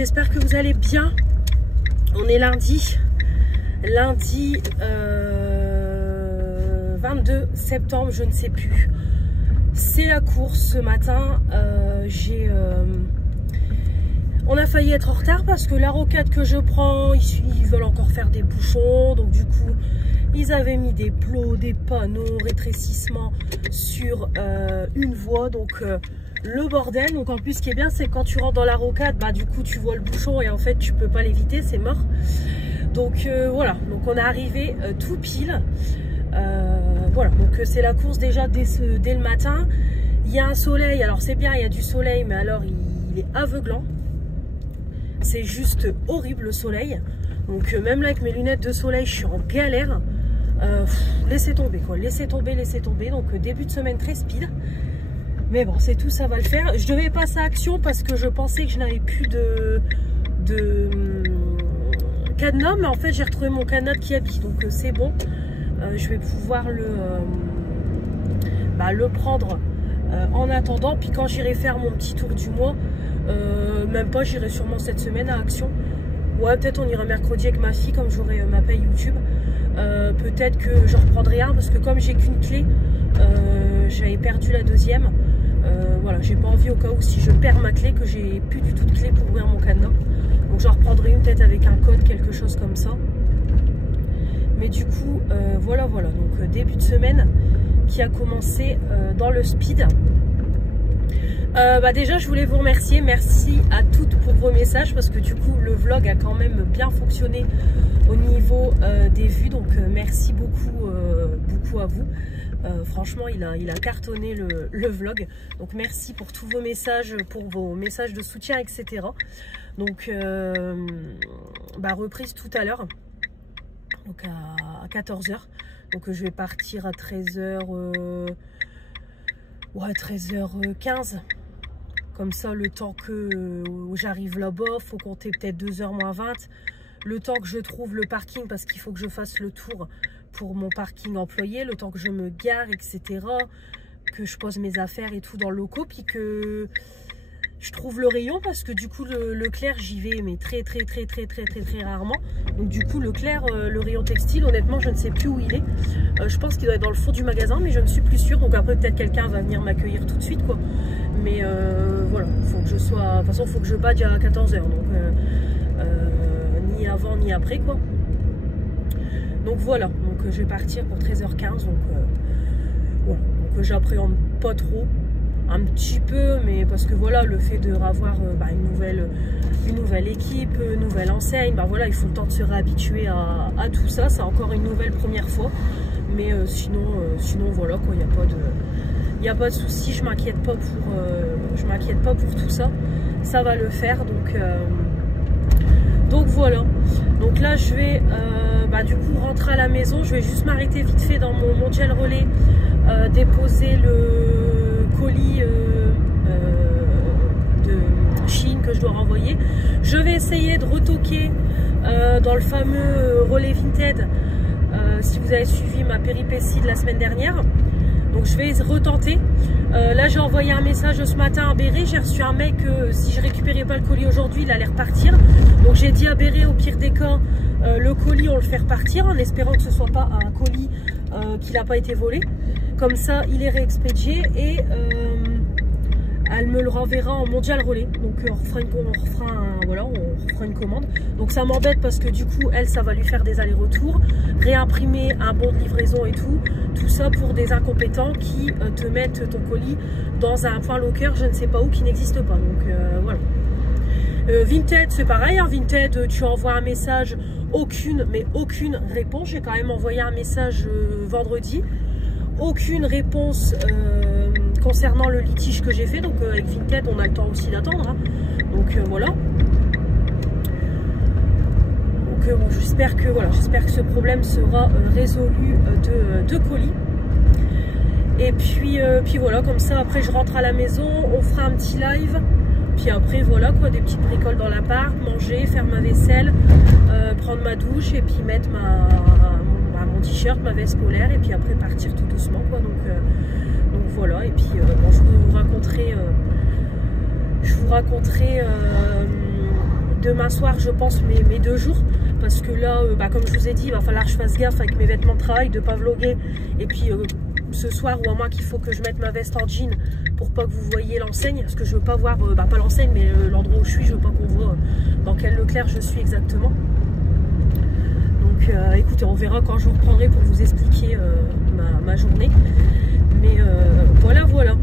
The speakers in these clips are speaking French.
j'espère que vous allez bien. On est lundi 22 septembre, je ne sais plus. C'est la course ce matin. On a failli être en retard parce que la rocade que je prends, ils veulent encore faire des bouchons. Donc du coup, ils avaient mis des plots, des panneaux, rétrécissement sur une voie. Donc le bordel. Donc en plus, ce qui est bien, c'est que quand tu rentres dans la rocade, bah du coup, tu vois le bouchon et en fait, tu peux pas l'éviter, c'est mort. Donc voilà. Donc on est arrivé tout pile. Voilà. Donc c'est la course déjà dès le matin. Il y a un soleil. Alors c'est bien, il y a du soleil, mais alors il est aveuglant. C'est juste horrible le soleil. Donc même là avec mes lunettes de soleil, je suis en galère. Laissez tomber quoi, laissez tomber. Donc début de semaine très speed. Mais bon, c'est tout, ça va le faire. Je devais passer à Action parce que je pensais que je n'avais plus de cadenas. Mais en fait, j'ai retrouvé mon cadenas de Kiabi. Donc c'est bon. Je vais pouvoir le prendre en attendant. Puis quand j'irai faire mon petit tour du mois, même pas, j'irai sûrement cette semaine à Action. Ouais, peut-être on ira mercredi avec ma fille, comme j'aurai ma paye YouTube. Peut-être que je reprendrai un, parce que comme j'ai qu'une clé, j'avais perdu la deuxième. Voilà, j'ai pas envie au cas où si je perds ma clé, que j'ai plus du tout de clé pour ouvrir mon cadenas. Donc j'en reprendrai une peut-être avec un code, quelque chose comme ça. Mais du coup, voilà. Donc début de semaine qui a commencé dans le speed. Déjà je voulais vous remercier, merci à toutes pour vos messages, parce que du coup le vlog a quand même bien fonctionné au niveau des vues, donc merci beaucoup à vous. Franchement il a cartonné le vlog, donc merci pour tous vos messages, pour vos messages de soutien, etc. Donc reprise tout à l'heure, donc à 14 h, donc je vais partir à 13 h, 13h15. Comme ça, le temps que j'arrive là-bas, il faut compter peut-être 2 h moins 20. Le temps que je trouve le parking, parce qu'il faut que je fasse le tour pour mon parking employé. Le temps que je me gare, etc. Que je pose mes affaires et tout dans le locaux. Puis que je trouve le rayon, parce que du coup, le Leclerc, j'y vais, mais très rarement. Donc du coup, Leclerc, le rayon textile, honnêtement, je ne sais plus où il est. Je pense qu'il doit être dans le fond du magasin, mais je ne suis plus sûre. Donc après, peut-être quelqu'un va venir m'accueillir tout de suite, quoi. Mais voilà, faut que je sois... De toute façon, il faut que je batte à 14 h. Donc, ni avant, ni après, quoi. Donc voilà, donc je vais partir pour 13 h 15. Donc voilà, donc j'appréhende pas trop. Un petit peu, mais parce que voilà, le fait de revoir une nouvelle équipe, une nouvelle enseigne, voilà, il faut le temps de se réhabituer à tout ça. C'est encore une nouvelle première fois, mais sinon voilà quoi, il n'y a pas de souci. Je m'inquiète pas pour tout ça, ça va le faire. Donc voilà. Donc là je vais du coup rentrer à la maison. Je vais juste m'arrêter vite fait dans mon Mondial Relais, déposer le colis de Chine que je dois renvoyer. Je vais essayer de retoquer dans le fameux Relais Vinted, si vous avez suivi ma péripétie de la semaine dernière. Donc je vais retenter. Là j'ai envoyé un message ce matin à Béré. J'ai reçu un mail que si je récupérais pas le colis aujourd'hui, il allait repartir. Donc j'ai dit à Béré, au pire des cas, le colis on le fait repartir, en espérant que ce soit pas un colis qui n'a pas été volé. Comme ça il est réexpédié et elle me le renverra en Mondial Relais. Donc on refera une commande. Donc ça m'embête parce que du coup elle, ça va lui faire des allers-retours, réimprimer un bon de livraison et tout ça pour des incompétents qui te mettent ton colis dans un point locker je ne sais pas où, qui n'existe pas. Donc voilà. Vinted c'est pareil, hein. Vinted tu envoies un message, aucune réponse. J'ai quand même envoyé un message vendredi, aucune réponse concernant le litige que j'ai fait. Donc avec Vinted on a le temps aussi d'attendre, hein. Donc voilà. Donc bon, j'espère que ce problème sera résolu de colis. Et puis voilà, comme ça après je rentre à la maison, on fera un petit live. Puis après voilà quoi, des petites bricoles dans l'appart, manger, faire ma vaisselle, prendre ma douche et puis mettre mon t-shirt, ma veste polaire, et puis après partir tout doucement quoi. Donc voilà, et puis bon, je vous raconterai demain soir, je pense, mes 2 jours. Parce que là, comme je vous ai dit, il va falloir que je fasse gaffe avec mes vêtements de travail, de ne pas vlogger. Et puis ce soir, ou à moins qu'il faut que je mette ma veste en jean pour pas que vous voyez l'enseigne. Parce que je veux pas voir, pas l'enseigne, mais l'endroit où je suis, je veux pas qu'on voit dans quel Leclerc je suis exactement. Donc écoutez, on verra quand je vous reprendrai pour vous expliquer ma journée. Mais voilà, voilà.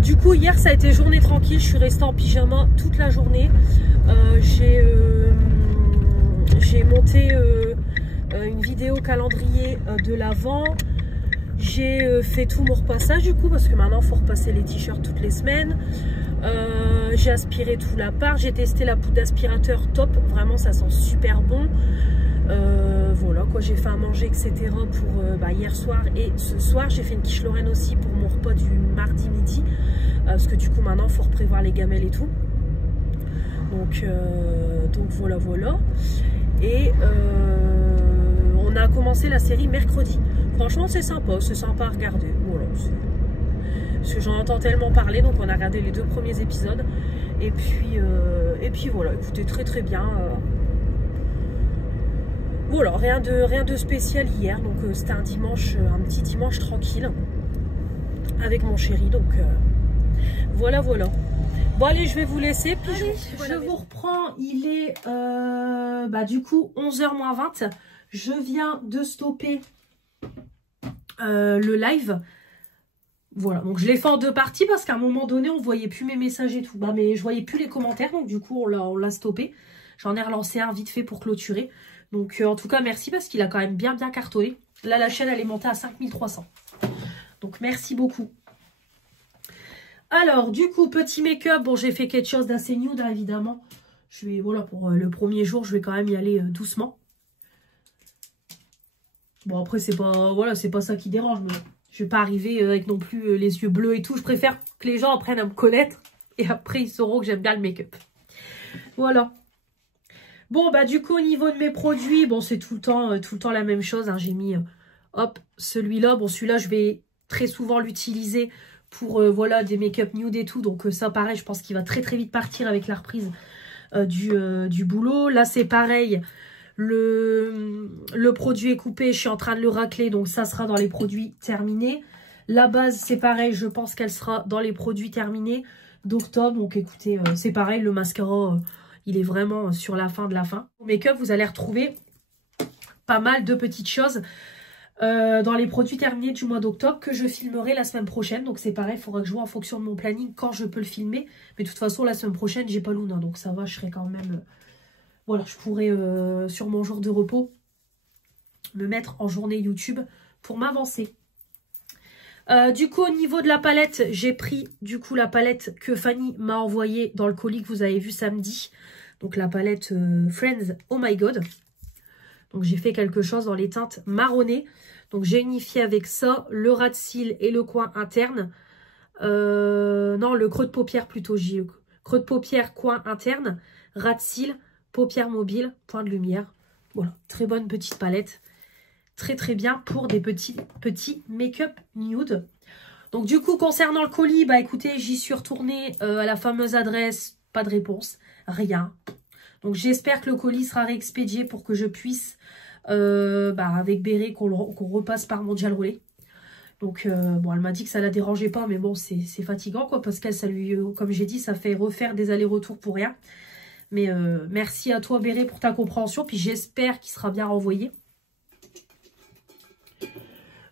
Du coup, hier, ça a été journée tranquille. Je suis restée en pyjama toute la journée. J'ai monté une vidéo calendrier de l'Avent. J'ai fait tout mon repassage du coup, parce que maintenant, il faut repasser les t-shirts toutes les semaines. J'ai aspiré tout l'appart. J'ai testé la poudre d'aspirateur top. Vraiment, ça sent super bon. Voilà quoi, j'ai fait à manger etc pour hier soir et ce soir. J'ai fait une quiche Lorraine aussi pour mon repas du mardi midi, parce que du coup maintenant il faut reprévoir les gamelles et tout. Donc voilà voilà. Et on a commencé la série mercredi. Franchement c'est sympa à regarder. Voilà, parce que j'en entends tellement parler, donc on a regardé les 2 premiers épisodes. Et puis voilà, écoutez, très bien. Voilà, rien de spécial hier, donc c'était un petit dimanche tranquille avec mon chéri, donc voilà. Bon allez, je vais vous laisser, puis je vous reprends. Il est du coup 11h moins 20. Je viens de stopper le live. Voilà, donc je l'ai fait en 2 parties parce qu'à un moment donné on voyait plus mes messages et tout, mais je voyais plus les commentaires, donc du coup on l'a stoppé. J'en ai relancé un vite fait pour clôturer. Donc en tout cas merci, parce qu'il a quand même bien cartonné. Là la chaîne elle est montée à 5300. Donc merci beaucoup. Alors du coup petit make-up. Bon, j'ai fait quelque chose d'assez nude hein, évidemment. Je vais, voilà, pour le premier jour je vais quand même y aller doucement. Bon après c'est pas, voilà, c'est pas ça qui dérange, mais je vais pas arriver avec non plus les yeux bleus et tout. Je préfère que les gens apprennent à me connaître et après ils sauront que j'aime bien le make-up. Voilà. Bon, du coup, au niveau de mes produits, bon, c'est tout le temps la même chose. Hein. J'ai mis, hop, celui-là. Bon, celui-là, je vais très souvent l'utiliser pour, voilà, des make-up nude et tout. Donc, ça, pareil, je pense qu'il va très vite partir avec la reprise du boulot. Là, c'est pareil. Le produit est coupé. Je suis en train de le racler. Donc, ça sera dans les produits terminés. La base, c'est pareil. Je pense qu'elle sera dans les produits terminés d'octobre. Donc, écoutez, c'est pareil. Le mascara... il est vraiment sur la fin de la fin. Au make-up, vous allez retrouver pas mal de petites choses dans les produits terminés du mois d'octobre que je filmerai la semaine prochaine. Donc c'est pareil, il faudra que je vois en fonction de mon planning quand je peux le filmer. Mais de toute façon, la semaine prochaine, j'ai pas Luna. Donc ça va, je serai quand même... voilà, je pourrai sur mon jour de repos me mettre en journée YouTube pour m'avancer. Du coup, au niveau de la palette, j'ai pris du coup la palette que Fanny m'a envoyée dans le colis que vous avez vu samedi. Donc la palette Friends Oh My God. Donc j'ai fait quelque chose dans les teintes marronnées. Donc j'ai unifié avec ça le ras de cils et le coin interne. Non, le creux de paupière plutôt. Creux de paupière, coin interne, ras de cils, paupière mobile, point de lumière. Voilà, très bonne petite palette. Très bien pour des petits make-up nude. Donc du coup, concernant le colis, écoutez, j'y suis retournée à la fameuse adresse. Pas de réponse, rien. Donc j'espère que le colis sera réexpédié pour que je puisse, avec Béré, qu'on repasse par Mondial Relais. Donc bon, elle m'a dit que ça la dérangeait pas, mais bon, c'est fatigant quoi, parce qu'elle, ça lui, comme j'ai dit, ça fait refaire des allers-retours pour rien. Mais merci à toi Béré pour ta compréhension, puis j'espère qu'il sera bien renvoyé.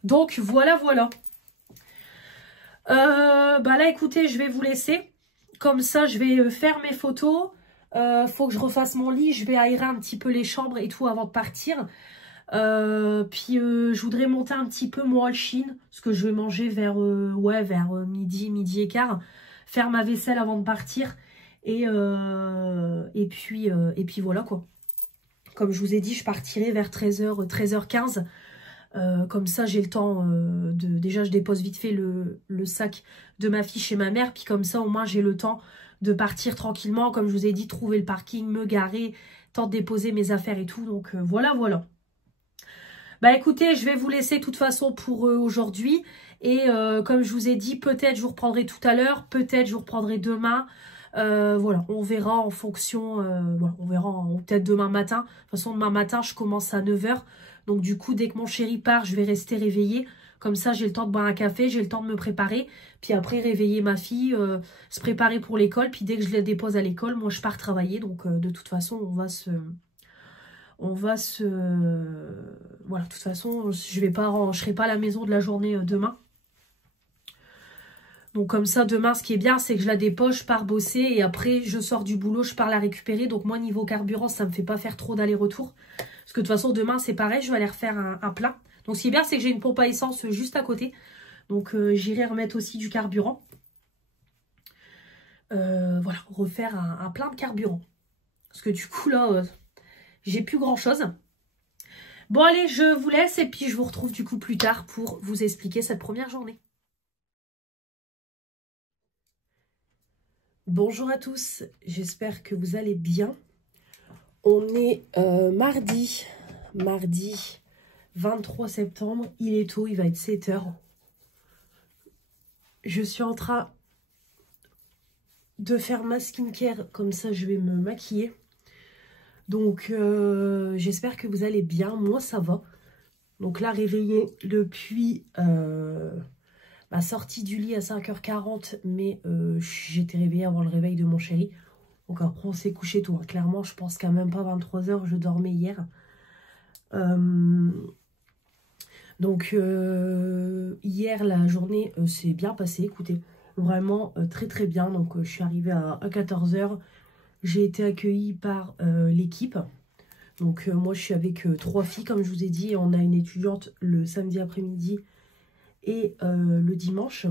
Donc voilà. Là écoutez, je vais vous laisser. Comme ça, je vais faire mes photos. Faut que je refasse mon lit. Je vais aérer un petit peu les chambres et tout avant de partir. Puis je voudrais monter un petit peu mon Holchin, parce que je vais manger vers midi et quart. Faire ma vaisselle avant de partir. Et puis voilà quoi. Comme je vous ai dit, je partirai vers 13h15. Comme ça, j'ai le temps déjà, je dépose vite fait le sac de ma fille chez ma mère. Puis comme ça, au moins, j'ai le temps de partir tranquillement. Comme je vous ai dit, trouver le parking, me garer, temps de déposer mes affaires et tout. Donc, voilà. Écoutez, je vais vous laisser de toute façon pour aujourd'hui. Et comme je vous ai dit, peut-être je vous reprendrai tout à l'heure. Peut-être je vous reprendrai demain. Voilà, on verra en fonction, voilà, on verra peut-être demain matin. De toute façon, demain matin, je commence à 9 h. Donc du coup, dès que mon chéri part, je vais rester réveillée. Comme ça, j'ai le temps de boire un café, j'ai le temps de me préparer. Puis après, réveiller ma fille, se préparer pour l'école. Puis dès que je la dépose à l'école, moi, je pars travailler. Donc de toute façon, voilà, de toute façon, je serai pas à la maison de la journée demain. Donc comme ça, demain, ce qui est bien, c'est que je la dépose, je pars bosser et après, je sors du boulot, je pars la récupérer. Donc moi, niveau carburant, ça me fait pas faire trop d'aller-retour. Parce que de toute façon, demain, c'est pareil, je vais aller refaire un plein. Donc ce qui est bien, c'est que j'ai une pompe à essence juste à côté. Donc j'irai remettre aussi du carburant. Voilà, refaire un plein de carburant. Parce que du coup, là, j'ai plus grand-chose. Bon, allez, je vous laisse et puis je vous retrouve du coup plus tard pour vous expliquer cette première journée. Bonjour à tous, j'espère que vous allez bien. On est mardi 23 septembre, il est tôt, il va être 7 h. Je suis en train de faire ma skincare, comme ça je vais me maquiller. Donc j'espère que vous allez bien, moi ça va. Donc là réveillée depuis ma sortie du lit à 5 h 40, mais j'étais réveillée avant le réveil de mon chéri. Donc après on s'est couché tôt, hein. Clairement je pense qu'à même pas 23 h je dormais hier. Donc hier la journée s'est bien passée, écoutez, vraiment très très bien. Donc je suis arrivée à 14 h, j'ai été accueillie par l'équipe. Donc moi je suis avec 3 filles comme je vous ai dit, on a une étudiante le samedi après-midi et le dimanche.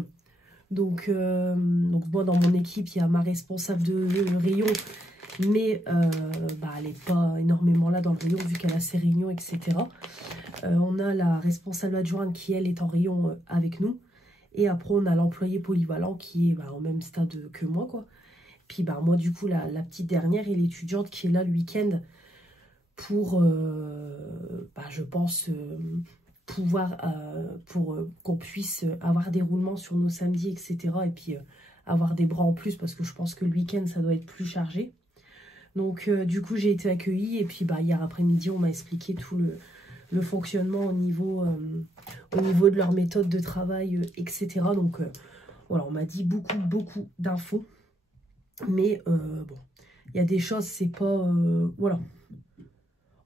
Donc moi dans mon équipe il y a ma responsable de rayon, mais elle n'est pas énormément là dans le rayon vu qu'elle a ses réunions, etc. On a la responsable adjointe qui elle est en rayon avec nous. Et après on a l'employé polyvalent qui est au même stade que moi, quoi. Puis moi du coup la petite dernière et l'étudiante qui est là le week-end pour je pense pouvoir pour qu'on puisse avoir des roulements sur nos samedis, etc. Et puis avoir des bras en plus parce que je pense que le week-end ça doit être plus chargé. Donc du coup j'ai été accueillie et puis hier après-midi on m'a expliqué tout le fonctionnement au niveau de leur méthode de travail, etc. Donc voilà, on m'a dit beaucoup d'infos. Mais bon, il y a des choses, c'est pas... voilà.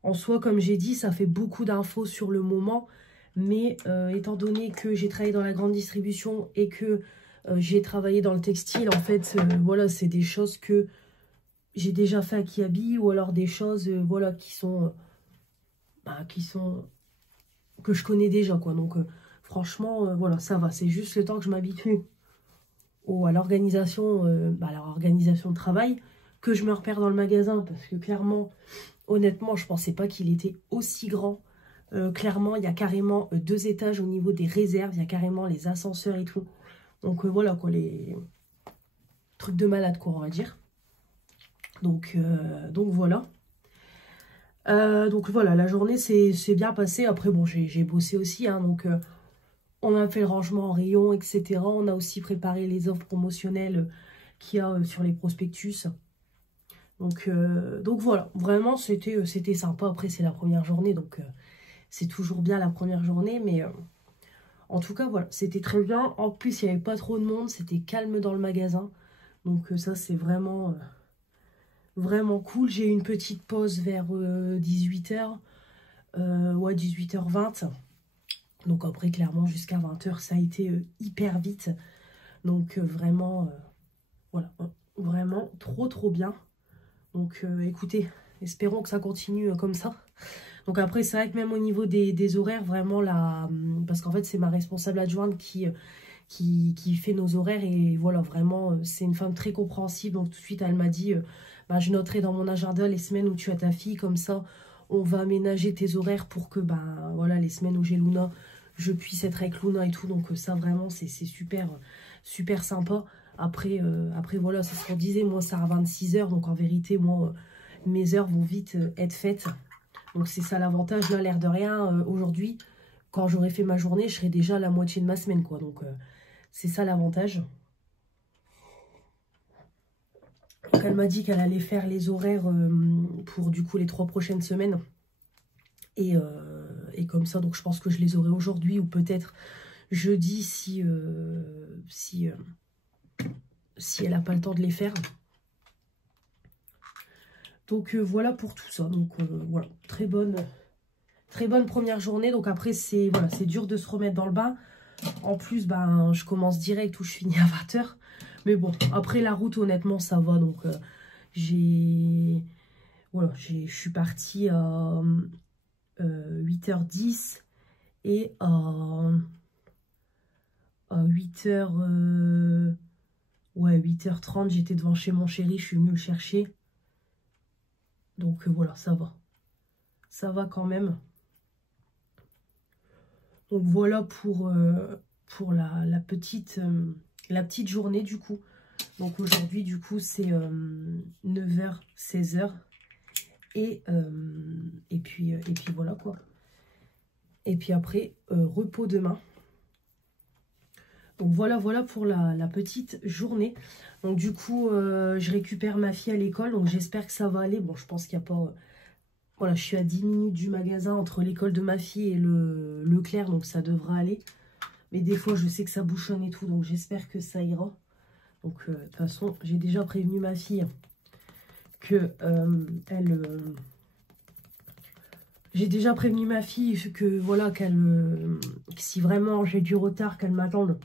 En soi, comme j'ai dit, ça fait beaucoup d'infos sur le moment. Mais étant donné que j'ai travaillé dans la grande distribution et que j'ai travaillé dans le textile, en fait, voilà, c'est des choses que j'ai déjà fait à Kiabi ou alors des choses, voilà, qui sont que je connais déjà, quoi. Donc, franchement, voilà, ça va. C'est juste le temps que je m'habitue à l'organisation de travail, que je me repère dans le magasin, parce que clairement, honnêtement, je pensais pas qu'il était aussi grand. Clairement, il y a carrément 2 étages au niveau des réserves, il y a carrément les ascenseurs et tout. Donc voilà, quoi, les trucs de malade, quoi, on va dire. Donc voilà. Donc voilà, la journée s'est bien passée. Après, bon, j'ai bossé aussi, hein, donc on a fait le rangement en rayon, etc. On a aussi préparé les offres promotionnelles qu'il y a sur les prospectus. Donc voilà, vraiment, c'était sympa. Après, c'est la première journée, donc c'est toujours bien la première journée, mais en tout cas, voilà, c'était très bien. En plus, il n'y avait pas trop de monde, c'était calme dans le magasin. Donc ça, c'est vraiment... vraiment cool. J'ai eu une petite pause vers 18 h. Ouais, 18 h 20. Donc après, clairement, jusqu'à 20 h, ça a été hyper vite. Donc vraiment, voilà, vraiment trop bien. Donc écoutez, espérons que ça continue comme ça. Donc après, c'est vrai que même au niveau des horaires, vraiment, là, parce qu'en fait, c'est ma responsable adjointe qui fait nos horaires. Et voilà, vraiment, c'est une femme très compréhensible. Donc tout de suite, elle m'a dit... je noterai dans mon agenda les semaines où tu as ta fille, comme ça on va aménager tes horaires pour que voilà, les semaines où j'ai Luna, je puisse être avec Luna et tout. Donc ça vraiment c'est super sympa. Après voilà, c'est ce qu'on disait, moi ça à 26 h, donc en vérité moi mes heures vont vite être faites. Donc c'est ça l'avantage, là l'air de rien, aujourd'hui quand j'aurai fait ma journée, je serai déjà à la moitié de ma semaine, quoi. Donc c'est ça l'avantage. Donc elle m'a dit qu'elle allait faire les horaires pour du coup les 3 prochaines semaines. Et comme ça, donc je pense que je les aurai aujourd'hui ou peut-être jeudi si elle n'a pas le temps de les faire. Donc voilà pour tout ça. Donc voilà, très bonne première journée. Donc après, c'est voilà, c'est dur de se remettre dans le bain. En plus, ben, je commence direct ou je finis à 20 h. Mais bon, après la route, honnêtement, ça va. Donc voilà, je suis partie à 8h10 et à 8h... ouais, 8h30, j'étais devant chez mon chéri, je suis venue le chercher. Donc voilà, ça va. Ça va quand même. Donc voilà pour la petite journée du coup. Donc aujourd'hui du coup c'est 9h, 16h. Et puis voilà quoi. Et puis après, repos demain. Donc voilà pour la petite journée. Donc du coup, je récupère ma fille à l'école. Donc j'espère que ça va aller. Bon, je pense qu'il n'y a pas... voilà, je suis à 10 minutes du magasin entre l'école de ma fille et le Leclerc. Donc ça devra aller. Mais des fois, je sais que ça bouchonne et tout. Donc j'espère que ça ira. Donc de toute façon, j'ai déjà prévenu ma fille que j'ai déjà prévenu ma fille que voilà, si vraiment j'ai du retard, qu'elle m'attende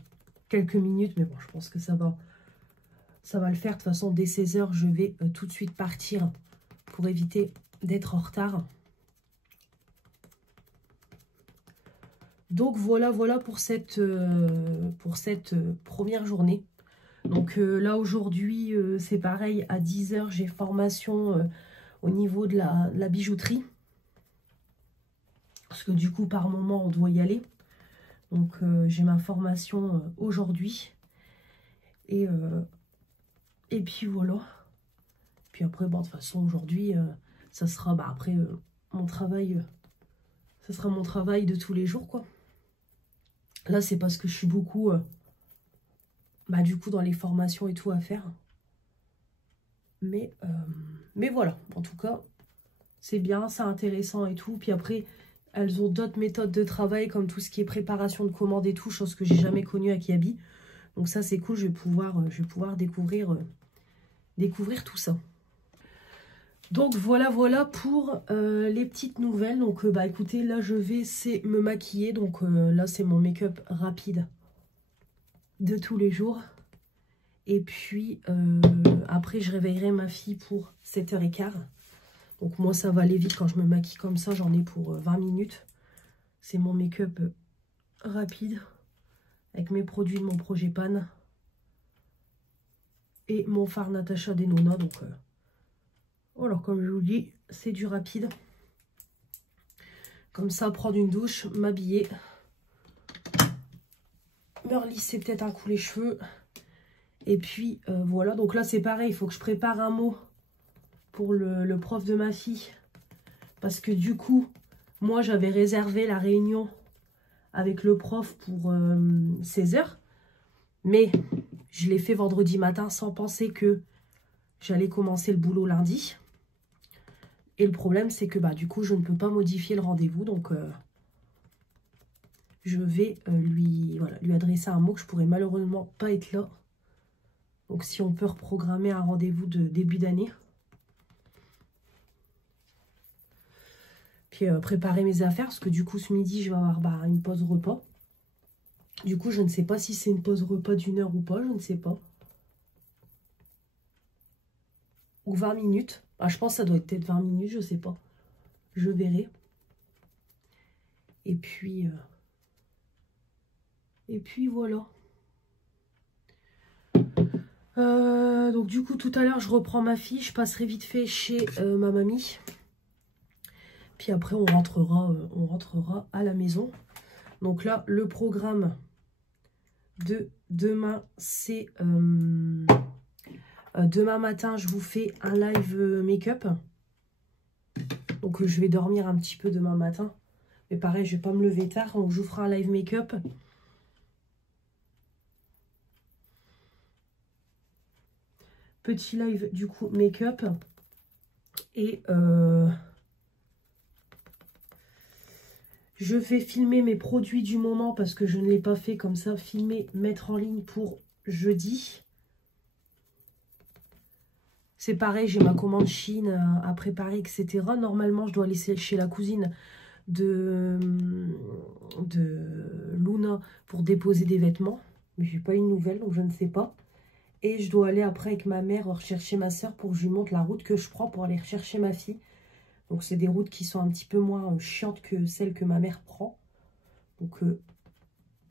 quelques minutes. Mais bon, je pense que ça va le faire. De toute façon, dès 16 h, je vais tout de suite partir pour éviter d'être en retard. Donc voilà pour cette première journée. Donc là aujourd'hui, c'est pareil, à 10 h, j'ai formation au niveau de la bijouterie. Parce que du coup, par moment, on doit y aller. Donc, j'ai ma formation aujourd'hui. Et puis, voilà. Puis après, bon, de toute façon, aujourd'hui, ça sera, après, mon travail. Ça sera mon travail de tous les jours, quoi. Là, c'est parce que je suis beaucoup, du coup, dans les formations et tout à faire. Mais voilà. En tout cas, c'est bien, c'est intéressant et tout. Puis après... elles ont d'autres méthodes de travail comme tout ce qui est préparation de commandes et tout, chose que j'ai jamais connue à Kiabi. Donc ça c'est cool, je vais pouvoir découvrir tout ça. Donc voilà pour les petites nouvelles. Donc écoutez, là je vais me maquiller. Donc là c'est mon make-up rapide de tous les jours. Et puis après je réveillerai ma fille pour 7h15. Donc moi, ça va aller vite quand je me maquille comme ça. J'en ai pour 20 minutes. C'est mon make-up rapide. Avec mes produits de mon projet Pan. Et mon fard Natasha Denona. Donc voilà, comme je vous dis, c'est du rapide. Comme ça, prendre une douche, m'habiller. Me relisser peut-être un coup les cheveux. Et puis voilà. Donc là, c'est pareil. Il faut que je prépare un mot pour le prof de ma fille, parce que du coup moi j'avais réservé la réunion avec le prof pour 16 h, mais je l'ai fait vendredi matin sans penser que j'allais commencer le boulot lundi. Et le problème c'est que du coup je ne peux pas modifier le rendez-vous, donc je vais lui adresser un mot que je pourrais malheureusement pas être là. Donc si on peut reprogrammer un rendez-vous de début d'année. Puis préparer mes affaires, parce que du coup ce midi je vais avoir une pause repas. Du coup je ne sais pas si c'est une pause repas d'1 h ou pas, je ne sais pas. Ou 20 minutes. Je pense que ça doit être peut-être 20 minutes, je sais pas. Je verrai. Et puis voilà. Donc du coup tout à l'heure je reprends ma fille, je passerai vite fait chez ma mamie. Puis après, on rentrera à la maison. Donc là, le programme de demain, c'est... demain matin, je vous fais un live make-up. Donc je vais dormir un petit peu demain matin. Mais pareil, je vais pas me lever tard. Donc je vous ferai un live make-up. Petit live du coup make-up. Et je vais filmer mes produits du moment parce que je ne l'ai pas fait comme ça. Filmer, mettre en ligne pour jeudi. C'est pareil, j'ai ma commande Chine à préparer, etc. Normalement, je dois laisser chez la cousine de Luna pour déposer des vêtements. Mais je n'ai pas eu de nouvelles, donc je ne sais pas. Et je dois aller après avec ma mère rechercher ma soeur pour que je lui montre la route que je prends pour aller rechercher ma fille. Donc c'est des routes qui sont un petit peu moins chiantes que celles que ma mère prend. Donc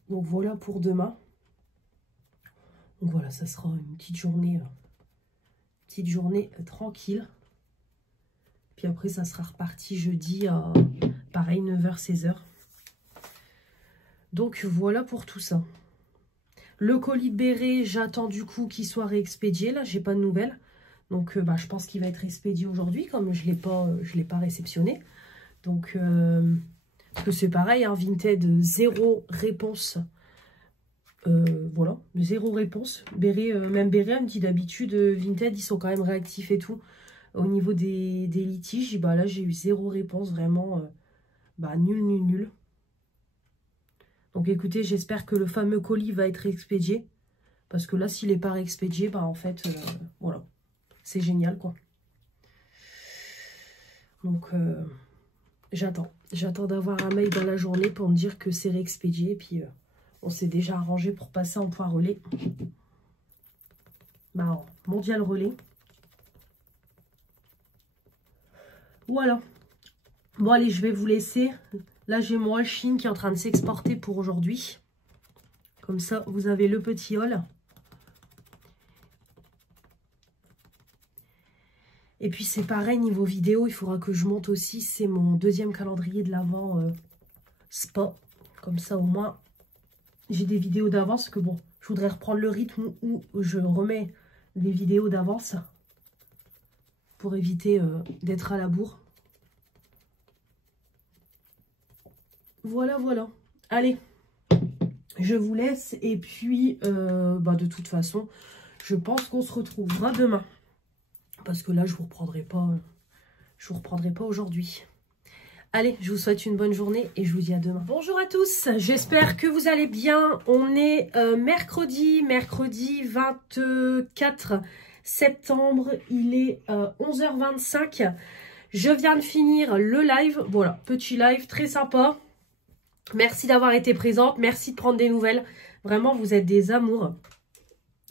voilà pour demain. Donc voilà, ça sera une petite journée tranquille. Puis après, ça sera reparti jeudi à pareil 9h, 16h. Donc voilà pour tout ça. Le colis de béret, j'attends du coup qu'il soit réexpédié. Là, j'ai pas de nouvelles. Donc je pense qu'il va être expédié aujourd'hui, comme je l'ai pas réceptionné. Donc parce que c'est pareil, hein, Vinted, zéro réponse. Voilà, zéro réponse. Béret, même Béret, elle me dit d'habitude, Vinted, ils sont quand même réactifs et tout. Au niveau des litiges, bah là j'ai eu zéro réponse, vraiment nul. Donc écoutez, j'espère que le fameux colis va être expédié. Parce que là, s'il n'est pas réexpédié, en fait, voilà. C'est génial, quoi. Donc, j'attends. J'attends d'avoir un mail dans la journée pour me dire que c'est réexpédié. Et puis, on s'est déjà arrangé pour passer en point relais. Mondial relais. Voilà. Bon, allez, je vais vous laisser. Là, j'ai mon haul Chine qui est en train de s'exporter pour aujourd'hui. Comme ça, vous avez le petit haul. Et puis, c'est pareil, niveau vidéo, il faudra que je monte aussi. C'est mon deuxième calendrier de l'Avent spa. Comme ça, au moins, j'ai des vidéos d'avance. Que bon, je voudrais reprendre le rythme où je remets des vidéos d'avance. Pour éviter d'être à la bourre. Voilà. Allez, je vous laisse. Et puis, de toute façon, je pense qu'on se retrouvera demain. Parce que là, je vous reprendrai pas aujourd'hui. Allez, je vous souhaite une bonne journée et je vous dis à demain. Bonjour à tous, j'espère que vous allez bien. On est mercredi 24 septembre. Il est 11h25. Je viens de finir le live. Voilà, petit live très sympa. Merci d'avoir été présente. Merci de prendre des nouvelles. Vraiment, vous êtes des amours.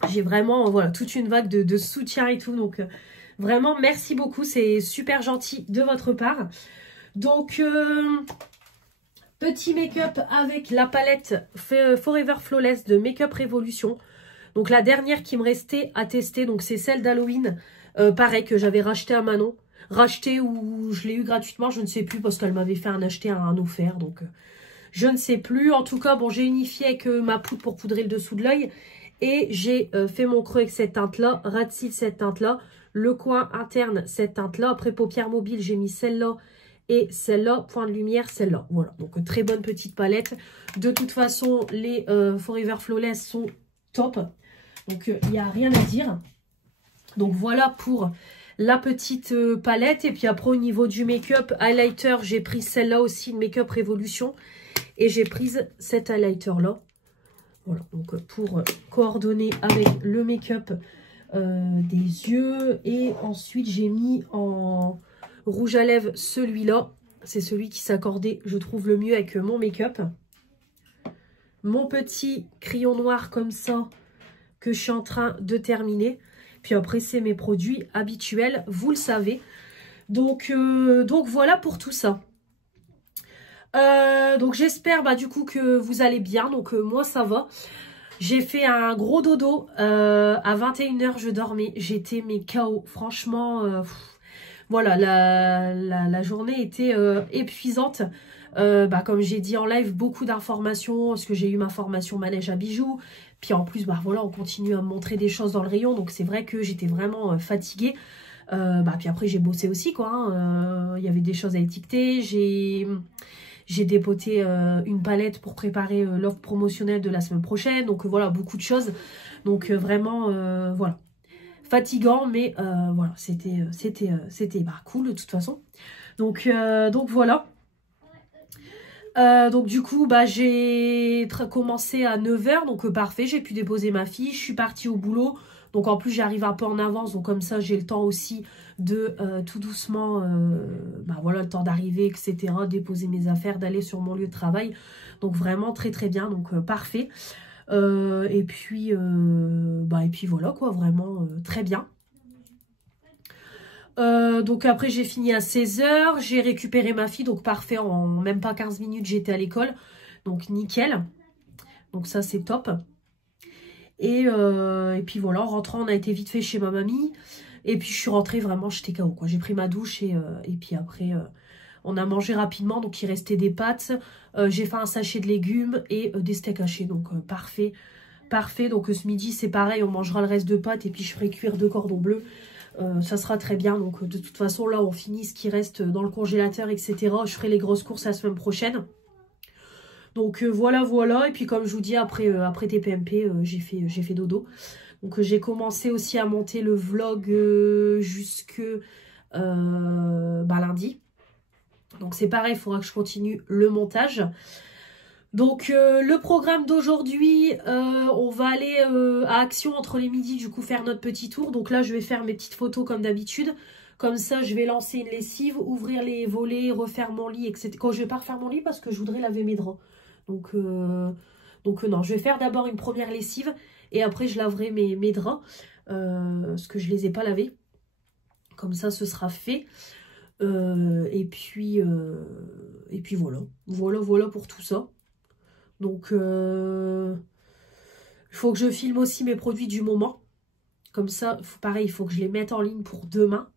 J'ai vraiment, voilà, toute une vague de soutien et tout. Donc, vraiment, merci beaucoup. C'est super gentil de votre part. Donc, petit make-up avec la palette Forever Flawless de Make-up Revolution. Donc, la dernière qui me restait à tester, donc c'est celle d'Halloween. Pareil, que j'avais racheté à Manon. Racheté ou je l'ai eu gratuitement, je ne sais plus, parce qu'elle m'avait fait acheter un offert. Donc, je ne sais plus. En tout cas, bon, j'ai unifié avec ma poudre pour poudrer le dessous de l'œil. Et j'ai fait mon creux avec cette teinte-là. Ras de cils, cette teinte-là. Le coin interne, cette teinte-là. Après, paupières mobiles, j'ai mis celle-là. Et celle-là, point de lumière, celle-là. Voilà, donc très bonne petite palette. De toute façon, les Forever Flawless sont top. Donc, il n'y a rien à dire. Donc, voilà pour la petite palette. Et puis après, au niveau du make-up, highlighter, j'ai pris celle-là aussi, de Make-up Revolution. Et j'ai prise cet highlighter-là. Voilà, donc pour coordonner avec le make-up des yeux. Et ensuite, j'ai mis en rouge à lèvres celui-là. C'est celui qui s'accordait, je trouve, le mieux avec mon make-up. Mon petit crayon noir comme ça que je suis en train de terminer. Puis après, c'est mes produits habituels, vous le savez. Donc voilà pour tout ça. Donc j'espère du coup que vous allez bien. Donc moi ça va. J'ai fait un gros dodo. À 21h je dormais. J'étais KO. Franchement, voilà, la journée était épuisante. Comme j'ai dit en live, beaucoup d'informations. Parce que j'ai eu ma formation manège à bijoux. Puis en plus, voilà, on continue à me montrer des choses dans le rayon. Donc c'est vrai que j'étais vraiment fatiguée. Puis après j'ai bossé aussi quoi. Il y avait des choses à étiqueter. J'ai dépoté une palette pour préparer l'offre promotionnelle de la semaine prochaine. Donc voilà, beaucoup de choses. Donc vraiment, voilà. fatigant, mais voilà, c'était cool de toute façon. Donc voilà. Donc du coup, bah, j'ai commencé à 9 h, donc parfait, j'ai pu déposer ma fille, je suis partie au boulot. Donc en plus j'arrive un peu en avance, donc comme ça j'ai le temps aussi de tout doucement, bah voilà, le temps d'arriver, etc. Déposer mes affaires, d'aller sur mon lieu de travail. Donc vraiment très très bien, donc parfait. Et puis voilà quoi, vraiment très bien. Donc après j'ai fini à 16 h, j'ai récupéré ma fille, donc parfait, en même pas 15 minutes j'étais à l'école, donc nickel. Donc ça c'est top. Et puis voilà, en rentrant, on a été vite fait chez ma mamie. Et puis je suis rentrée, vraiment, j'étais KO, quoi. J'ai pris ma douche et puis après, on a mangé rapidement. Donc il restait des pâtes. J'ai fait un sachet de légumes et des steaks hachés. Donc parfait, parfait. Donc ce midi, c'est pareil, on mangera le reste de pâtes. Et puis je ferai cuire 2 cordons bleus. Ça sera très bien. Donc de toute façon, là, on finit ce qui reste dans le congélateur, etc. Je ferai les grosses courses la semaine prochaine. Donc voilà, voilà. Et puis comme je vous dis, après TPMP, j'ai fait dodo. Donc j'ai commencé aussi à monter le vlog jusque lundi. Donc c'est pareil, il faudra que je continue le montage. Donc le programme d'aujourd'hui, on va aller à Action entre les midis, du coup faire notre petit tour. Donc là je vais faire mes petites photos comme d'habitude. Comme ça je vais lancer une lessive, ouvrir les volets, refaire mon lit, etc. Quand je vais pas refaire mon lit parce que je voudrais laver mes draps. Donc non, je vais faire d'abord une première lessive et après je laverai mes draps parce que je les ai pas lavés. Comme ça, ce sera fait. Et puis voilà. Voilà pour tout ça. Donc, il faut que je filme aussi mes produits du moment. Comme ça, pareil, il faut que je les mette en ligne pour demain.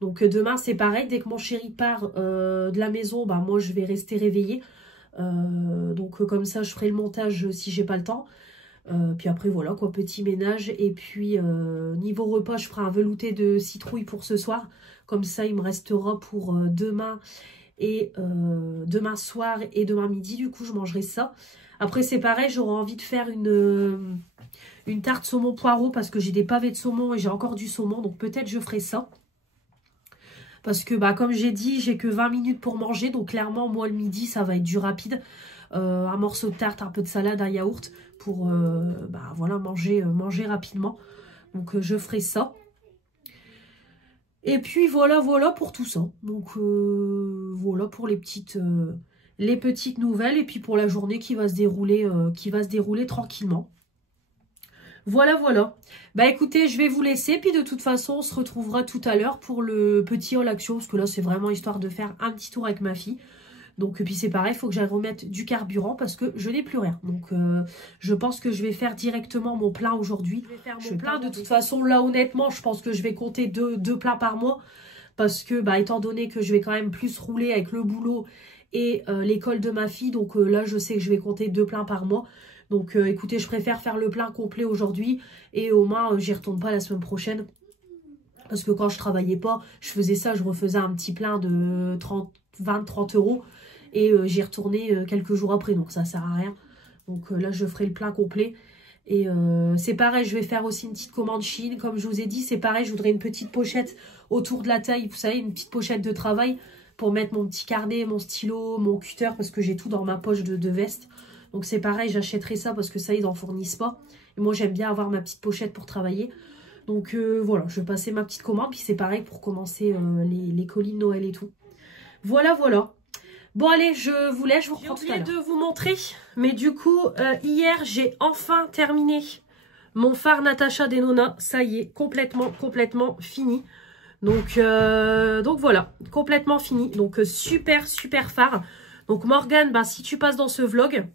Donc demain, c'est pareil. Dès que mon chéri part de la maison, bah, moi, je vais rester réveillée. Donc comme ça je ferai le montage si j'ai pas le temps, puis après voilà quoi, petit ménage. Et puis niveau repas, je ferai un velouté de citrouille pour ce soir, comme ça il me restera pour demain et demain soir et demain midi. Du coup je mangerai ça. Après c'est pareil, j'aurai envie de faire une tarte saumon poireau parce que j'ai des pavés de saumon et j'ai encore du saumon, donc peut-être je ferai ça. Parce que, bah, comme j'ai dit, j'ai que 20 minutes pour manger. Donc, clairement, moi, le midi, ça va être du rapide. Un morceau de tarte, un peu de salade, un yaourt. Pour, voilà, manger rapidement. Donc, je ferai ça. Et puis, voilà pour tout ça. Donc, voilà pour les petites nouvelles. Et puis, pour la journée qui va se dérouler tranquillement. Voilà. Bah écoutez, je vais vous laisser. Puis de toute façon, on se retrouvera tout à l'heure pour le petit haul Action. Parce que là, c'est vraiment histoire de faire un petit tour avec ma fille. Donc, puis c'est pareil, il faut que j'aille remettre du carburant parce que je n'ai plus rien. Donc, je pense que je vais faire directement mon plein aujourd'hui. Je vais faire mon plein. De toute façon, là, honnêtement, je pense que je vais compter deux pleins par mois. Parce que, bah, étant donné que je vais quand même plus rouler avec le boulot et l'école de ma fille. Donc là, je sais que je vais compter 2 pleins par mois. Donc écoutez, je préfère faire le plein complet aujourd'hui et au moins j'y retourne pas la semaine prochaine. Parce que quand je travaillais pas, je faisais ça, je refaisais un petit plein de 20-30 € et j'y retournais quelques jours après, donc ça sert à rien. Donc là je ferai le plein complet. Et c'est pareil, je vais faire aussi une petite commande Chine. Comme je vous ai dit, c'est pareil, je voudrais une petite pochette autour de la taille, vous savez, une petite pochette de travail pour mettre mon petit carnet, mon stylo, mon cutter, parce que j'ai tout dans ma poche de veste. Donc c'est pareil, j'achèterai ça parce que ça, ils n'en fournissent pas. Et moi, j'aime bien avoir ma petite pochette pour travailler. Donc voilà, je vais passer ma petite commande. Puis c'est pareil pour commencer les colis de Noël et tout. Voilà. Bon allez, je vous laisse, je vous reprends tout à l'heure. J'ai oublié de vous montrer, mais du coup, hier, j'ai enfin terminé mon fard Natasha Denona. Ça y est, complètement fini. Donc voilà, complètement fini. Donc super fard. Donc Morgane, bah, si tu passes dans ce vlog,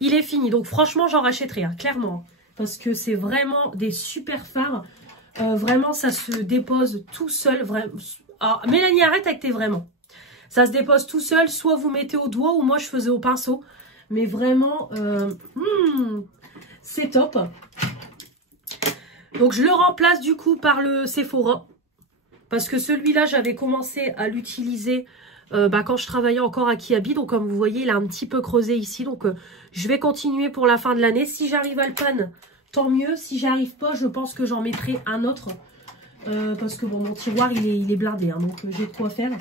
il est fini. Donc franchement, j'en rachèterai, hein, clairement. Parce que c'est vraiment des super fards. Vraiment, ça se dépose tout seul. Vraiment. Alors, Mélanie, arrête avec tes vraiment. Ça se dépose tout seul. Soit vous mettez au doigt ou moi, je faisais au pinceau. Mais vraiment, c'est top. Donc, je le remplace du coup par le Sephora. Parce que celui-là, j'avais commencé à l'utiliser quand je travaillais encore à Kiabi. Donc comme vous voyez, il a un petit peu creusé ici. Donc je vais continuer pour la fin de l'année. Si j'arrive à le pan, tant mieux. Si j'y arrive pas, je pense que j'en mettrai un autre. Parce que bon, mon tiroir, il est blindé. Hein, donc, j'ai de quoi faire.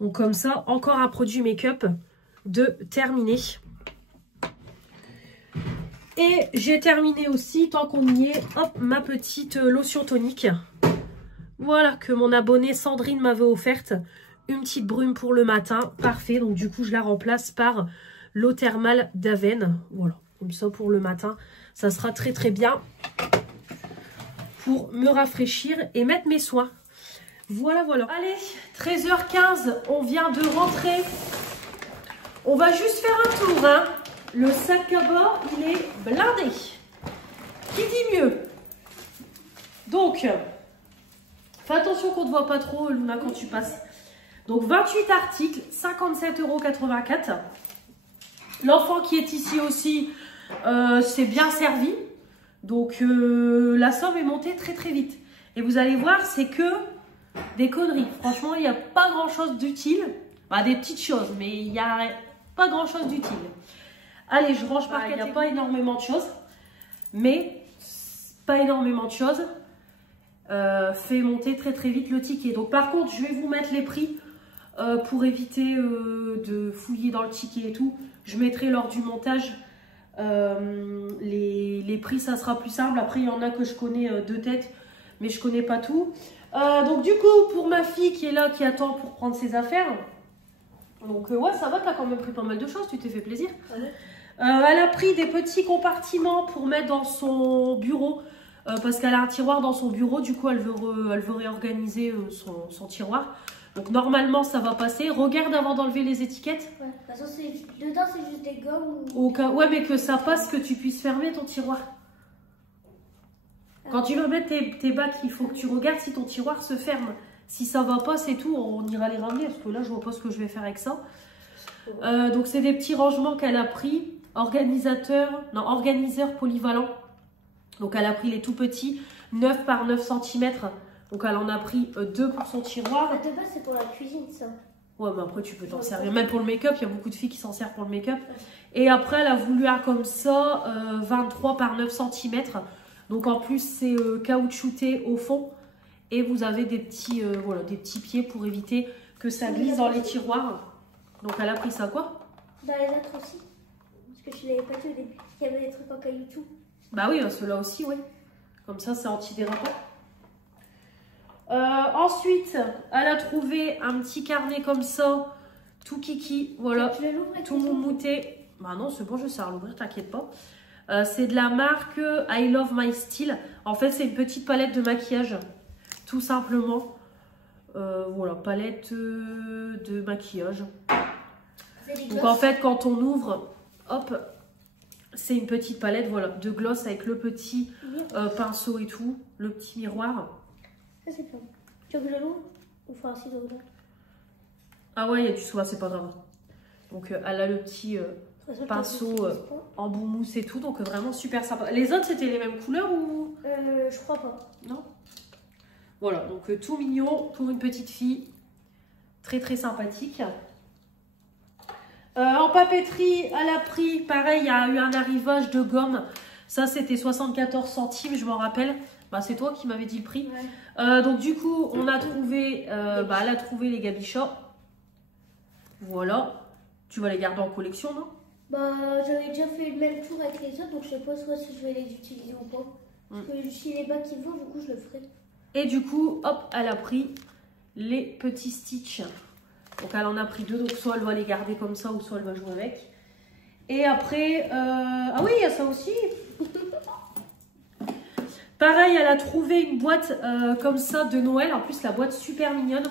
Donc, comme ça, encore un produit make-up de terminé. Et j'ai terminé aussi, tant qu'on y est, hop, ma petite lotion tonique. Voilà, que mon abonnée Sandrine m'avait offerte. Une petite brume pour le matin, parfait. Donc du coup, je la remplace par l'eau thermale d'Aven. Voilà, comme ça pour le matin, ça sera très très bien pour me rafraîchir et mettre mes soins. Voilà, voilà. Allez, 13h15, on vient de rentrer. On va juste faire un tour, hein. Le sac à bas, il est blindé. Qui dit mieux? Donc, fais attention qu'on ne te voit pas trop, Luna, quand tu passes. Donc, 28 articles, 57,84 €. L'enfant qui est ici aussi, c'est bien servi. Donc, la somme est montée très, très vite. Et vous allez voir, c'est que des conneries. Franchement, il n'y a pas grand-chose d'utile. Bah, des petites choses, mais il n'y a pas grand-chose d'utile. Allez, je range par catégorie. Il n'y a pas énormément de choses. Mais, pas énormément de choses. Fait monter très très vite le ticket. Donc par contre, je vais vous mettre les prix pour éviter de fouiller dans le ticket et tout. Je mettrai lors du montage les prix, ça sera plus simple. Après, il y en a que je connais de tête, mais je connais pas tout. Donc du coup, pour ma fille qui est là, qui attend pour prendre ses affaires, donc ouais, ça va, tu as quand même pris pas mal de choses, tu t'es fait plaisir. Ouais. Elle a pris des petits compartiments pour mettre dans son bureau. Parce qu'elle a un tiroir dans son bureau, du coup elle veut réorganiser son tiroir. Donc normalement ça va passer. Regarde avant d'enlever les étiquettes. Ouais, de toute façon dedans c'est juste des gommes ou... Ouais, mais que ça passe, que tu puisses fermer ton tiroir. Quand tu vas mettre tes bacs, il faut que tu regardes si ton tiroir se ferme. Si ça va pas, c'est tout, on ira les ramener. Parce que là je vois pas ce que je vais faire avec ça. Donc c'est des petits rangements qu'elle a pris. Organiseur polyvalent. Donc elle a pris les tout petits, 9 par 9 cm. Donc elle en a pris 2 pour son tiroir. De base c'est pour la cuisine ça. Ouais, mais après tu peux t'en servir. Même pour le make-up, il y a beaucoup de filles qui s'en servent pour le make-up. Et après elle a voulu un comme ça, 23 par 9 cm. Donc en plus c'est caoutchouté au fond. Et vous avez des petits, voilà, des petits pieds pour éviter que ça glisse dans les tiroirs. Donc elle a pris ça quoi? Dans les autres aussi. Parce que je ne l'avais pas dit au début. Il y avait des trucs en caoutchouc. Bah oui, ceux-là aussi, oui. Comme ça, c'est antidérapant. Ensuite, elle a trouvé un petit carnet comme ça, tout kiki, voilà, tout moumouté. Bah non, c'est bon, je sais à l'ouvrir, t'inquiète pas. C'est de la marque I Love My Style. En fait, c'est une petite palette de maquillage, tout simplement. Voilà, palette de maquillage. Donc en fait, quand on ouvre, hop, c'est une petite palette, voilà, de gloss avec le petit pinceau et tout, le petit miroir. Ça c'est pas bon. Tu veux que je l'ouvre ou faire ainsi de dedans? Ah ouais, il y a du soin, c'est pas grave. Donc elle a le petit pinceau en bout mousse et tout, donc vraiment super sympa. Les autres c'était les mêmes couleurs ou? Je crois pas. Non. Voilà, donc tout mignon pour une petite fille, très très sympathique. En papeterie, elle a pris, pareil, il y a eu un arrivage de gomme. Ça, c'était 74 centimes, je m'en rappelle. Bah, c'est toi qui m'avais dit le prix. Ouais. Donc, du coup, on a trouvé, elle a trouvé les gabichas. Voilà. Tu vas les garder en collection, non? Bah, j'avais déjà fait le même tour avec les autres, donc je sais pas si je vais les utiliser ou pas. Parce que si les bacs ils vont, du coup, je le ferai. Et du coup, hop, elle a pris les petits Stitch. Donc elle en a pris 2, donc soit elle va les garder comme ça ou soit elle va jouer avec. Et après, ah oui, il y a ça aussi. Pareil, elle a trouvé une boîte comme ça de Noël. En plus, la boîte super mignonne.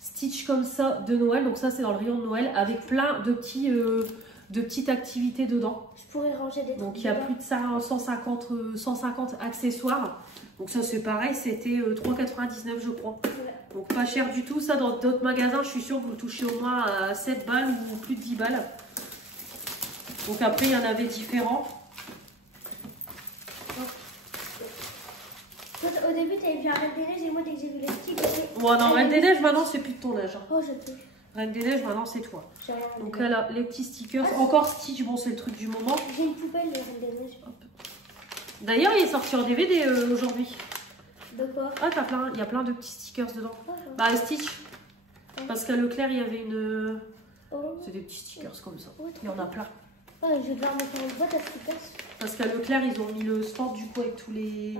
Stitch comme ça de Noël. Donc ça, c'est dans le rayon de Noël avec plein de petites activités dedans. Je pourrais ranger des trucs. Donc il y a plus de 150 accessoires. Donc ça, c'est pareil, c'était 3,99 je crois. Ouais. Donc pas cher du tout. Ça, dans d'autres magasins, je suis sûre que vous le touchez au moins à 7 balles ou plus de 10 balles. Donc après, il y en avait différents. Au début, tu avais vu un Reine des Neiges et moi, dès que j'ai vu les sticks... Ouais, non, Reine des Neiges, maintenant, c'est plus de ton âge. Oh, je sais. Reine des Neiges, maintenant c'est toi. J'ai rien Donc vu. elle a les petits stickers. Encore Stitch, bon c'est le truc du moment. J'ai une poubelle de Reine des Neiges. D'ailleurs, il est sorti en DVD aujourd'hui. De quoi? Ah, t'as plein, il y a plein de petits stickers dedans. Oh, Bah Stitch. Parce qu'à Leclerc, il y avait une... oh. C'est des petits stickers comme ça. Oh, Il y en a plein. Oh, je vais devoir me faire une boîte à stickers. Parce qu'à Leclerc, ils ont mis le stand du coup avec tous les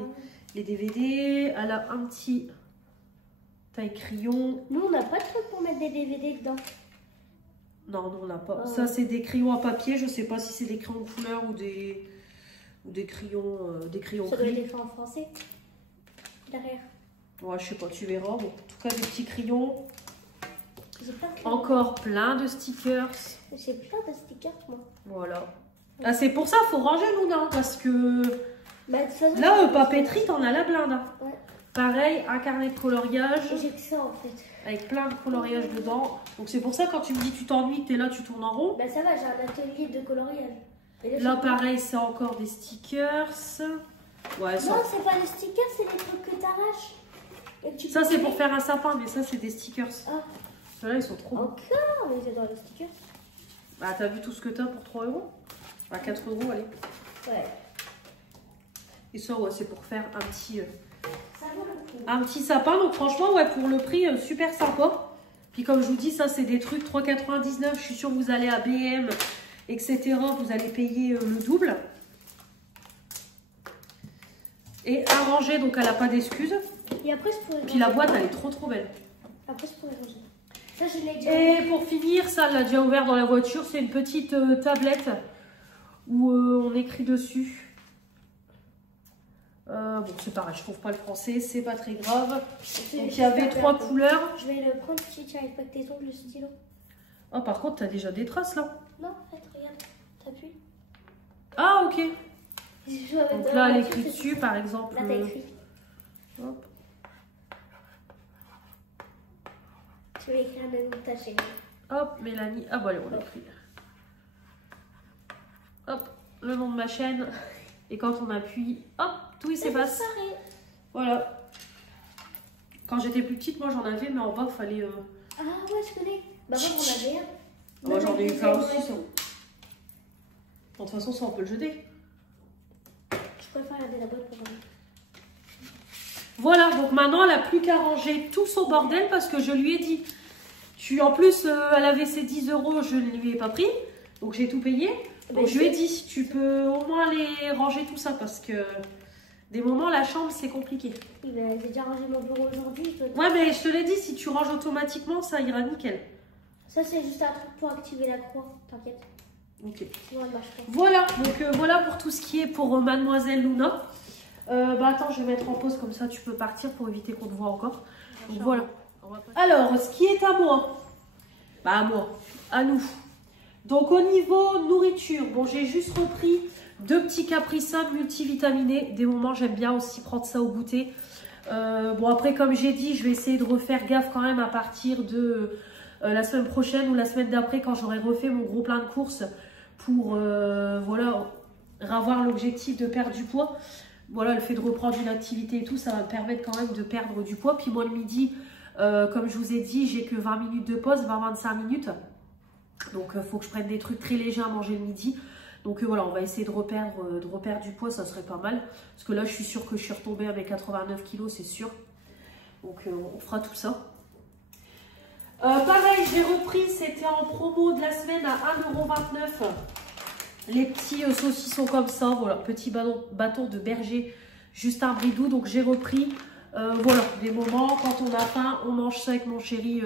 DVD. Elle a un petit taille crayon. Nous, on n'a pas de truc pour mettre des DVD dedans. Non, non, on n'a pas. Oh. Ça, c'est des crayons à papier. Je sais pas si c'est des crayons de couleur ou des crayons, Ça doit être gris. écrit en français. Derrière. Ouais, je sais pas, tu verras. Bon, en tout cas, des petits crayons. J'ai plein de Encore plein de stickers. J'ai plein de stickers, moi. Voilà. Ah, c'est pour ça, faut ranger, Luna. Parce que Bah, de toute façon, là, papeterie, t'en as la blinde. Hein. Ouais. Pareil, un carnet de coloriage. J'ai que ça, en fait. Avec plein de coloriage dedans. Donc c'est pour ça quand tu me dis tu t'ennuies, t'es là, tu tournes en rond. Bah, ça va, j'ai un atelier de coloriage. Et Là pareil, c'est encore des stickers. Ouais, ça, Non, c'est pas des stickers, c'est des trucs que t'arraches. Et que tu ça peux c'est coller. pour faire un sapin, mais ça c'est des stickers. Ah, Là ils sont trop beaux. encore, mais j'adore les stickers. Bah t'as vu tout ce que t'as pour 3 €? À 4 €, allez. Ouais. Et ça ouais, c'est pour faire Ça vaut le coup. un petit sapin. Donc franchement ouais, pour le prix super sympa. Puis comme je vous dis, ça c'est des trucs 3,99 €. Je suis sûre que vous allez à BM, etc. Vous allez payer le double. Et à ranger, donc elle n'a pas d'excuses. Et après, je pourrais Puis la ranger. boîte, elle est trop trop belle. Après, je pourrais ranger. Ça, je l'ai déjà Et vu. pour finir, ça, elle l'a déjà ouvert dans la voiture. C'est une petite tablette où on écrit dessus. Bon, c'est pareil, je trouve pas le français, c'est pas très grave. Donc il y avait 3 couleurs. Je vais le prendre si tu arrives pas avec tes ongles, le stylo. Oh, par contre, t'as déjà des traces là. Non, en fait, regarde. T'appuies. Ah, ok. Je joue avec Donc dans là, la elle voiture, écrit c'est dessus, ça. par exemple. Là, t'as écrit. Hop. Tu vas écrire le nom de ta chaîne. Hop, Mélanie. Ah, bah, allez, on l'écrit. Hop, le nom de ma chaîne. Et quand on appuie, hop, tout il s'efface. Voilà. Quand j'étais plus petite, moi j'en avais, mais en bas, il fallait. Ah ouais, je connais. Bah, moi, j'en avais un. Moi j'en ai eu Même plein avec aussi. les Ça. oreilles. Bon, de toute façon, ça on peut le jeter. Je préfère garder la boîte pour moi. Voilà, donc maintenant elle n'a plus qu'à ranger tout son bordel parce que je lui ai dit. En plus, elle avait ses 10 €, je ne lui ai pas pris. Donc j'ai tout payé. Donc je lui ai dit, tu peux au moins aller ranger tout ça parce que des moments, la chambre c'est compliqué. Oui, bah, j'ai déjà rangé mon bureau aujourd'hui. Ouais, mais je te l'ai dit, si tu ranges automatiquement, ça ira nickel. Ça, c'est juste un truc pour activer la croix. T'inquiète. Ok. Sinon, elle marche pas. Voilà, donc voilà pour tout ce qui est pour Mademoiselle Luna. Bah attends, je vais mettre en pause comme ça tu peux partir pour éviter qu'on te voit encore. Donc voilà. Alors, ce qui est à moi, bah à moi, à nous. Donc au niveau nourriture, bon j'ai juste repris 2 petits Capri-Sun multivitaminés. Des moments j'aime bien aussi prendre ça au goûter. Bon après comme j'ai dit, je vais essayer de refaire gaffe quand même à partir de la semaine prochaine ou la semaine d'après quand j'aurai refait mon gros plein de courses pour voilà, avoir l'objectif de perdre du poids. Voilà, le fait de reprendre une activité et tout, ça va me permettre quand même de perdre du poids. Puis moi le midi, comme je vous ai dit, j'ai que 20 minutes de pause, 20-25 minutes. Donc il faut que je prenne des trucs très légers à manger le midi. Donc voilà, on va essayer de reperdre du poids, ça serait pas mal. Parce que là, je suis sûre que je suis retombée à mes 89 kilos, c'est sûr. Donc on fera tout ça. Pareil, j'ai repris, c'était en promo de la semaine à 1,29 €. Les petits saucissons comme ça, voilà, petit bâton de berger, Justin Bridou. Donc j'ai repris, voilà, des moments, quand on a faim, on mange ça avec mon chéri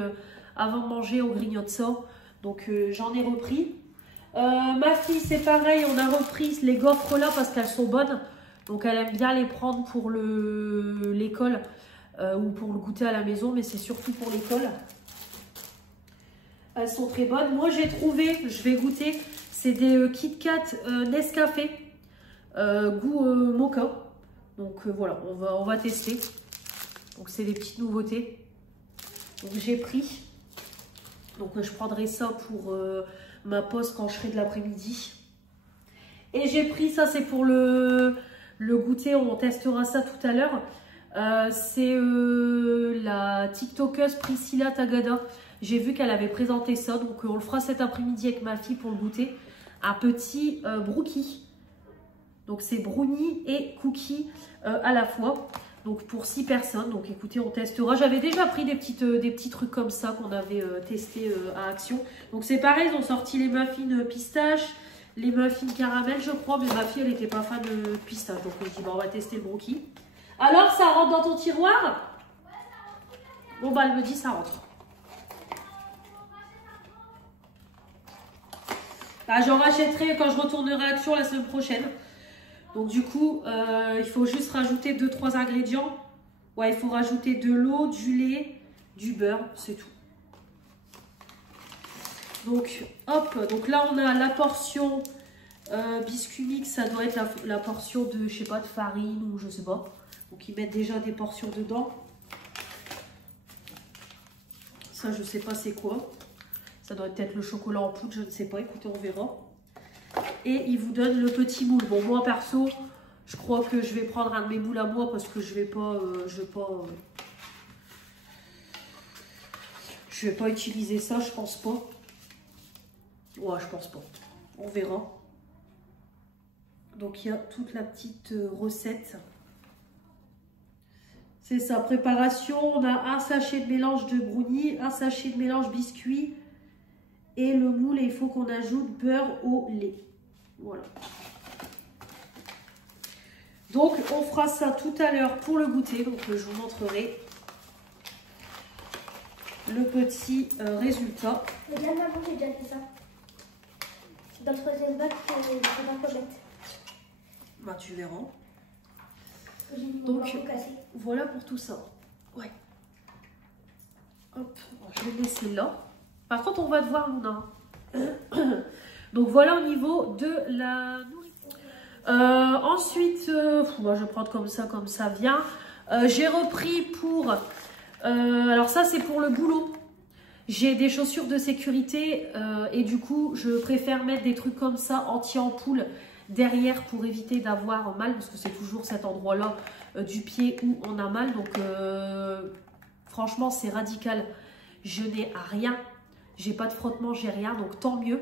avant de manger, on grignote ça. Donc j'en ai repris. Ma fille, c'est pareil, on a repris les gaufres là parce qu'elles sont bonnes. Donc elle aime bien les prendre pour l'école ou pour le goûter à la maison, mais c'est surtout pour l'école. Elles sont très bonnes. Moi j'ai trouvé, je vais goûter, c'est des Kit Kat Nescafé goût mocha. Donc voilà, on va tester. Donc c'est des petites nouveautés. Donc j'ai pris. Donc je prendrai ça pour ma pause quand je serai de l'après-midi. Et j'ai pris ça, c'est pour le goûter, on testera ça tout à l'heure. C'est la TikTokeuse Priscilla Tagada. J'ai vu qu'elle avait présenté ça, donc on le fera cet après-midi avec ma fille pour le goûter. Un petit brookie. Donc c'est brownie et cookie à la fois. Donc pour 6 personnes. Donc écoutez, on testera. J'avais déjà pris des petits trucs comme ça qu'on avait testé à Action. Donc c'est pareil, ils ont sorti les muffins pistache, les muffins caramel je crois. Mais ma fille elle n'était pas fan de pistache. Donc je dis bon, on va tester le brookie. Alors ça rentre dans ton tiroir? Bon bah elle me dit ça rentre. Bah, j'en rachèterai quand je retournerai à Action la semaine prochaine. Donc du coup, il faut juste rajouter 2-3 ingrédients. Ouais, il faut rajouter de l'eau, du lait, du beurre, c'est tout. Donc hop, donc là on a la portion biscuit mix, ça doit être la portion de, je sais pas, de farine ou je sais pas. Donc ils mettent déjà des portions dedans. Ça je sais pas c'est quoi. Ça doit être le chocolat en poudre, je ne sais pas, écoutez, on verra. Et il vous donne le petit moule. Bon, moi perso, je crois que je vais prendre un de mes moules à moi parce que je vais pas utiliser ça, je pense pas. Ouais, je pense pas. On verra. Donc il y a toute la petite recette. C'est sa préparation. On a un sachet de mélange de brownie, un sachet de mélange biscuit. Et le moule, il faut qu'on ajoute beurre au lait. Voilà. Donc, on fera ça tout à l'heure pour le goûter. Donc, je vous montrerai le petit résultat. Mais bien avant, j'ai déjà fait ça. Dans le troisième bac, c'est pas correct. Bah, tu verras. Donc, voilà pour tout ça. Ouais. Hop, je vais le laisser là. Par contre, on va devoir Luna. Donc voilà au niveau de la nourriture. Ensuite, moi je vais prendre comme ça vient. J'ai repris pour... alors ça c'est pour le boulot. J'ai des chaussures de sécurité et du coup je préfère mettre des trucs comme ça anti-ampoule derrière pour éviter d'avoir mal. Parce que c'est toujours cet endroit-là du pied où on a mal. Donc franchement c'est radical. Je n'ai rien. J'ai pas de frottement, j'ai rien, donc tant mieux.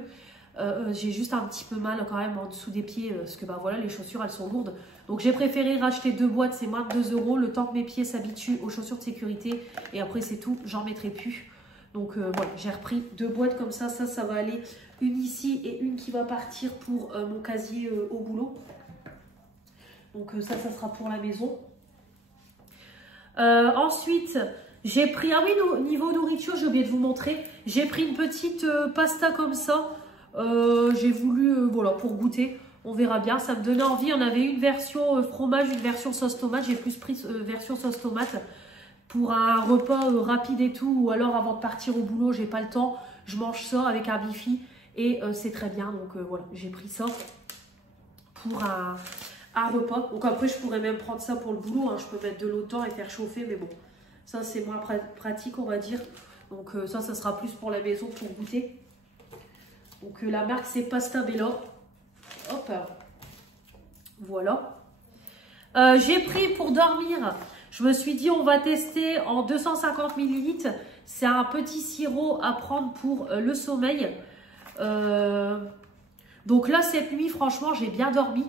J'ai juste un petit peu mal quand même en dessous des pieds parce que bah voilà, les chaussures elles sont lourdes. Donc j'ai préféré racheter 2 boîtes, c'est moins de 2 € le temps que mes pieds s'habituent aux chaussures de sécurité. Et après c'est tout, j'en mettrai plus. Donc voilà, j'ai repris 2 boîtes comme ça. Ça va aller une ici et une qui va partir pour mon casier au boulot. Donc ça sera pour la maison. Ensuite... j'ai pris, ah oui, niveau nourriture, j'ai oublié de vous montrer. J'ai pris une petite pasta comme ça. J'ai voulu, voilà, pour goûter. On verra bien, ça me donnait envie. On avait une version fromage, une version sauce tomate. J'ai plus pris version sauce tomate pour un repas rapide et tout. Ou alors avant de partir au boulot, j'ai pas le temps. Je mange ça avec un bifi et c'est très bien. Donc voilà, j'ai pris ça pour un repas. Donc après, je pourrais même prendre ça pour le boulot. Hein. Je peux mettre de l'eau dedans et faire chauffer, mais bon. Ça, c'est moins pratique, on va dire. Donc, ça sera plus pour la maison, pour goûter. Donc, la marque, c'est Pasta Bella. Hop. Voilà. J'ai pris pour dormir. Je me suis dit, on va tester en 250 ml. C'est un petit sirop à prendre pour le sommeil. Donc là, cette nuit, franchement, j'ai bien dormi.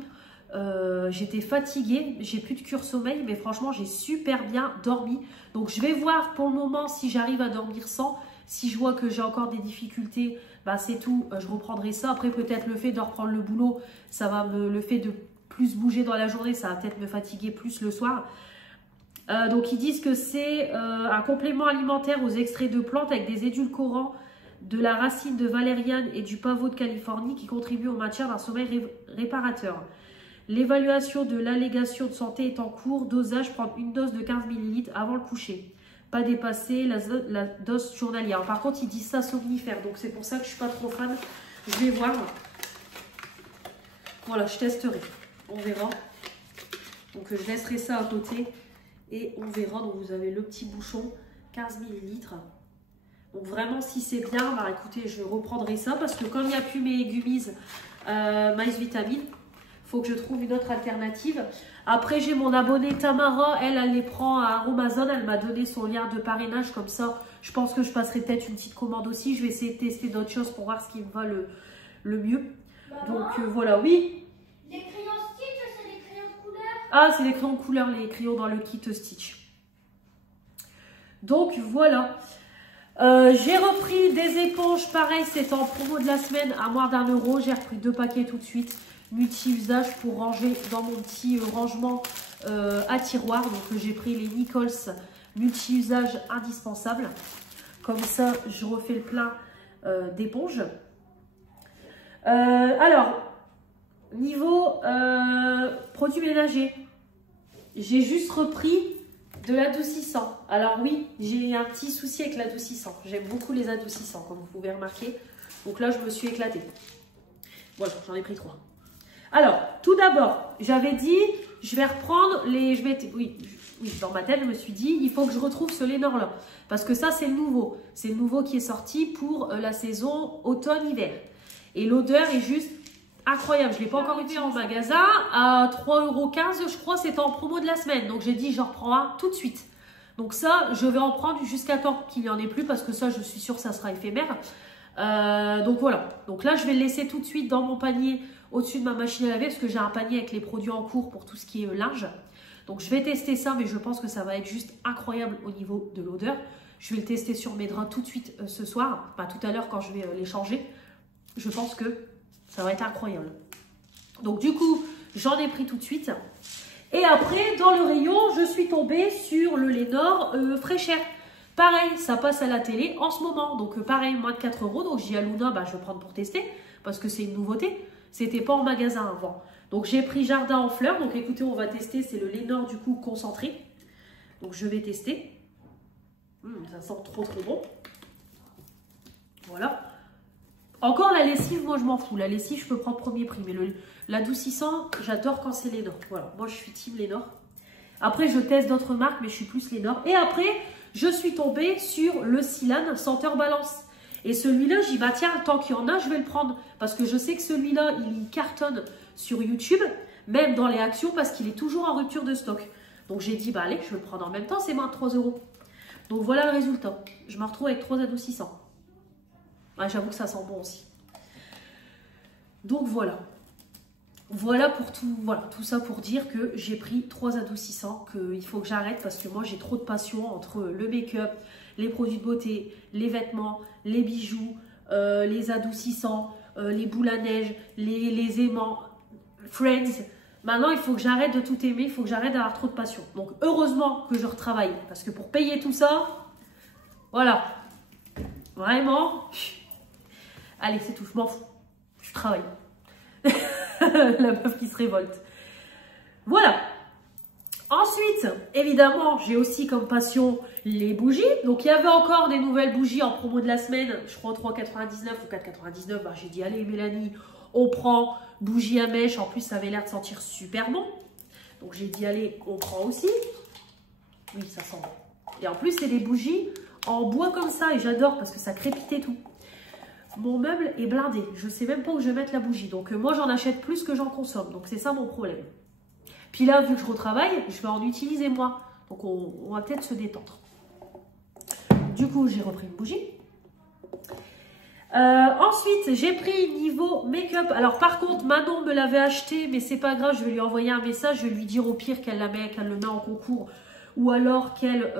J'étais fatiguée, j'ai plus de cure sommeil, mais franchement j'ai super bien dormi. Donc je vais voir pour le moment si j'arrive à dormir sans. Si je vois que j'ai encore des difficultés, bah c'est tout, je reprendrai ça. Après peut-être le fait de reprendre le boulot, ça va le fait de plus bouger dans la journée, ça va peut-être me fatiguer plus le soir. Donc ils disent que c'est un complément alimentaire aux extraits de plantes avec des édulcorants, de la racine de valériane et du pavot de Californie qui contribuent au maintien d'un sommeil réparateur. L'évaluation de l'allégation de santé est en cours. Dosage, prendre une dose de 15 ml avant le coucher. Pas dépasser la dose journalière. Par contre, ils disent ça somnifère. Donc, c'est pour ça que je ne suis pas trop fan. Je vais voir. Voilà, je testerai. On verra. Donc, je laisserai ça à côté. Et on verra. Donc, vous avez le petit bouchon. 15 ml. Donc, vraiment, si c'est bien, bah écoutez, je reprendrai ça. Parce que comme il n'y a plus mes gummies maïs vitamine, faut que je trouve une autre alternative. Après, j'ai mon abonnée Tamara. Elle les prend à Amazon. Elle m'a donné son lien de parrainage. Comme ça, Je pense que je passerai peut-être une petite commande aussi. Je vais essayer de tester d'autres choses pour voir ce qui me va le mieux. Maman, Donc voilà, oui. les crayons Stitch, c'est les crayons de couleur. Ah, c'est les crayons de couleur, les crayons dans le kit Stitch. Donc voilà. J'ai repris des éponges, pareil, c'était en promo de la semaine à moins d'1 €. J'ai repris 2 paquets tout de suite, multi-usage pour ranger dans mon petit rangement à tiroir. Donc j'ai pris les Nichols multi-usage indispensable. Comme ça, je refais le plein d'éponges. Alors, niveau produits ménagers, j'ai juste repris de l'adoucissant. Alors oui, j'ai un petit souci avec l'adoucissant. J'aime beaucoup les adoucissants, comme vous pouvez remarquer. Donc là, je me suis éclatée. Voilà, j'en ai pris 3. Alors, tout d'abord, j'avais dit, je vais reprendre les... Oui, dans ma tête, je me suis dit, il faut que je retrouve ce Lénore-là. Parce que ça, c'est le nouveau. C'est le nouveau qui est sorti pour la saison automne-hiver. Et l'odeur est juste incroyable. Je ne l'ai pas encore utilisé en magasin. À 3,15 €, je crois, c'était en promo de la semaine. Donc, j'ai dit, j'en reprends un tout de suite. Donc ça, je vais en prendre jusqu'à temps qu'il n'y en ait plus. Parce que ça, je suis sûre que ça sera éphémère. Donc, voilà. Donc là, je vais le laisser tout de suite dans mon panier au-dessus de ma machine à laver. Parce que j'ai un panier avec les produits en cours pour tout ce qui est linge. Donc, je vais tester ça. Mais je pense que ça va être juste incroyable au niveau de l'odeur. Je vais le tester sur mes draps tout de suite ce soir. Enfin, tout à l'heure quand je vais les changer. Je pense que ça va être incroyable. Donc du coup, j'en ai pris tout de suite. Et après, dans le rayon, je suis tombée sur le Lénore Fraîcheur. Pareil, ça passe à la télé en ce moment. Donc pareil, moins de 4 €. Donc j'ai dit à Luna, bah, je vais prendre pour tester. Parce que c'est une nouveauté. C'était pas en magasin avant. Donc j'ai pris Jardin en fleurs. Donc écoutez, on va tester. C'est le Lénore du coup concentré. Donc je vais tester. Ça sent trop bon. Voilà. Encore la lessive, moi je m'en fous. La lessive, je peux prendre premier prix. Mais l'adoucissant, j'adore quand c'est Lénore. Voilà, moi je suis team Lénore. Après, je teste d'autres marques, mais je suis plus Lénore. Et après, je suis tombée sur le Silan senteur balance. Et celui-là, j'ai dit, bah tiens, tant qu'il y en a, je vais le prendre. Parce que je sais que celui-là, il cartonne sur YouTube, même dans les actions, parce qu'il est toujours en rupture de stock. Donc j'ai dit, bah allez, je vais le prendre en même temps, c'est moins de 3 €. Donc voilà le résultat. Je me retrouve avec 3 adoucissants. Ah, j'avoue que ça sent bon aussi. Donc voilà. Voilà pour tout. Voilà, tout ça pour dire que j'ai pris 3 adoucissants, qu'il faut que j'arrête parce que moi j'ai trop de passion entre le make-up, les produits de beauté, les vêtements, les bijoux, les adoucissants, les boules à neige, les aimants, Friends. Maintenant, il faut que j'arrête de tout aimer, il faut que j'arrête d'avoir trop de passion. Donc heureusement que je retravaille parce que pour payer tout ça, voilà. Vraiment. Allez, c'est tout, je m'en fous. Je travaille. La meuf qui se révolte. Voilà. Ensuite, évidemment, j'ai aussi comme passion les bougies. Donc, il y avait encore des nouvelles bougies en promo de la semaine. Je crois 3,99 ou 4,99. Bah, j'ai dit, allez Mélanie, on prend bougie à mèche. En plus, ça avait l'air de sentir super bon. Donc, j'ai dit, allez, on prend aussi. Oui, ça sent bon. Et en plus, c'est des bougies en bois comme ça. Et j'adore parce que ça crépite et tout. Mon meuble est blindé. Je ne sais même pas où je vais mettre la bougie. Donc, moi, j'en achète plus que j'en consomme. Donc, c'est ça mon problème. Puis là, vu que je retravaille, je vais en utiliser moins. Donc, on va peut-être se détendre. Du coup, j'ai repris une bougie. Ensuite, j'ai pris niveau make-up. Alors, par contre, Manon me l'avait acheté, mais c'est pas grave. Je vais lui envoyer un message. Je vais lui dire au pire qu'elle le met en concours. Ou alors qu'elle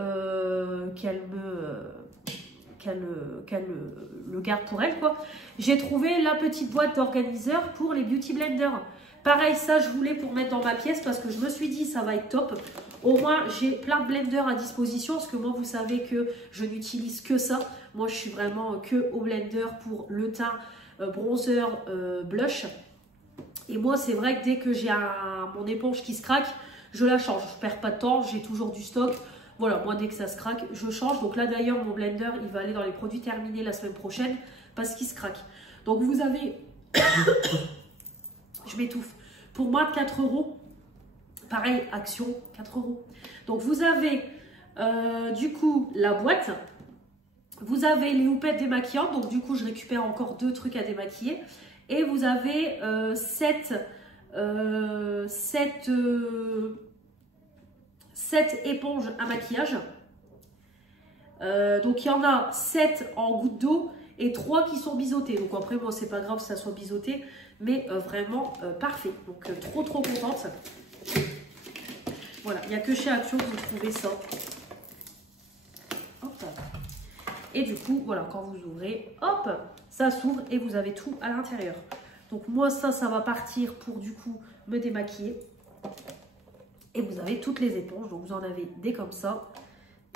le garde pour elle, quoi. J'ai trouvé la petite boîte d'organiseur pour les beauty blenders. Pareil, ça, je voulais pour mettre dans ma pièce parce que je me suis dit, ça va être top. Au moins, j'ai plein de blenders à disposition parce que moi, vous savez que je n'utilise que ça. Moi, je suis vraiment que au blender pour le teint, bronzer, blush. Et moi, c'est vrai que dès que j'ai mon éponge qui se craque, je la change. Je perds pas de temps, j'ai toujours du stock. Voilà, moi, dès que ça se craque, je change. Donc là, d'ailleurs, mon blender, il va aller dans les produits terminés la semaine prochaine parce qu'il se craque. Donc, vous avez... Je m'étouffe. Pour moins de 4 €. Pareil, action, 4 €. Donc, vous avez, du coup, la boîte. Vous avez les houpettes démaquillantes. Donc, du coup, je récupère encore 2 trucs à démaquiller. Et vous avez 7 éponges à maquillage. Donc il y en a 7 en gouttes d'eau et 3 qui sont biseautés. Donc après moi c'est pas grave que ça soit biseauté, mais vraiment parfait. Donc trop contente. Voilà, il n'y a que chez Action que vous trouvez ça. Hop. Et du coup, voilà, quand vous ouvrez, hop, ça s'ouvre et vous avez tout à l'intérieur. Donc moi ça va partir pour du coup me démaquiller. Et vous avez toutes les éponges, donc vous en avez des comme ça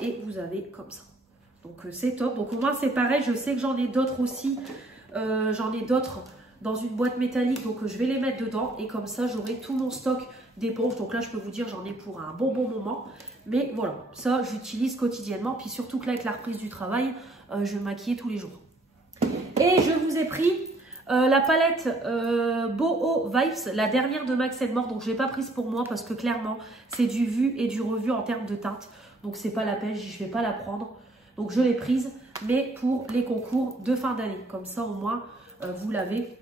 et vous avez comme ça. Donc c'est top. Donc au moins c'est pareil, je sais que j'en ai d'autres aussi. J'en ai d'autres dans une boîte métallique, donc je vais les mettre dedans. Et comme ça j'aurai tout mon stock d'éponges. Donc là je peux vous dire j'en ai pour un bon moment. Mais voilà, ça j'utilise quotidiennement. Puis surtout que là avec la reprise du travail, je vais maquiller tous les jours. Et je vous ai pris la palette Boho Vibes, la dernière de Max More. Donc je l'ai pas prise pour moi parce que clairement c'est du vu et du revu en termes de teinte. Donc c'est pas la peine, je vais pas la prendre. Donc je l'ai prise, mais pour les concours de fin d'année. Comme ça au moins vous l'avez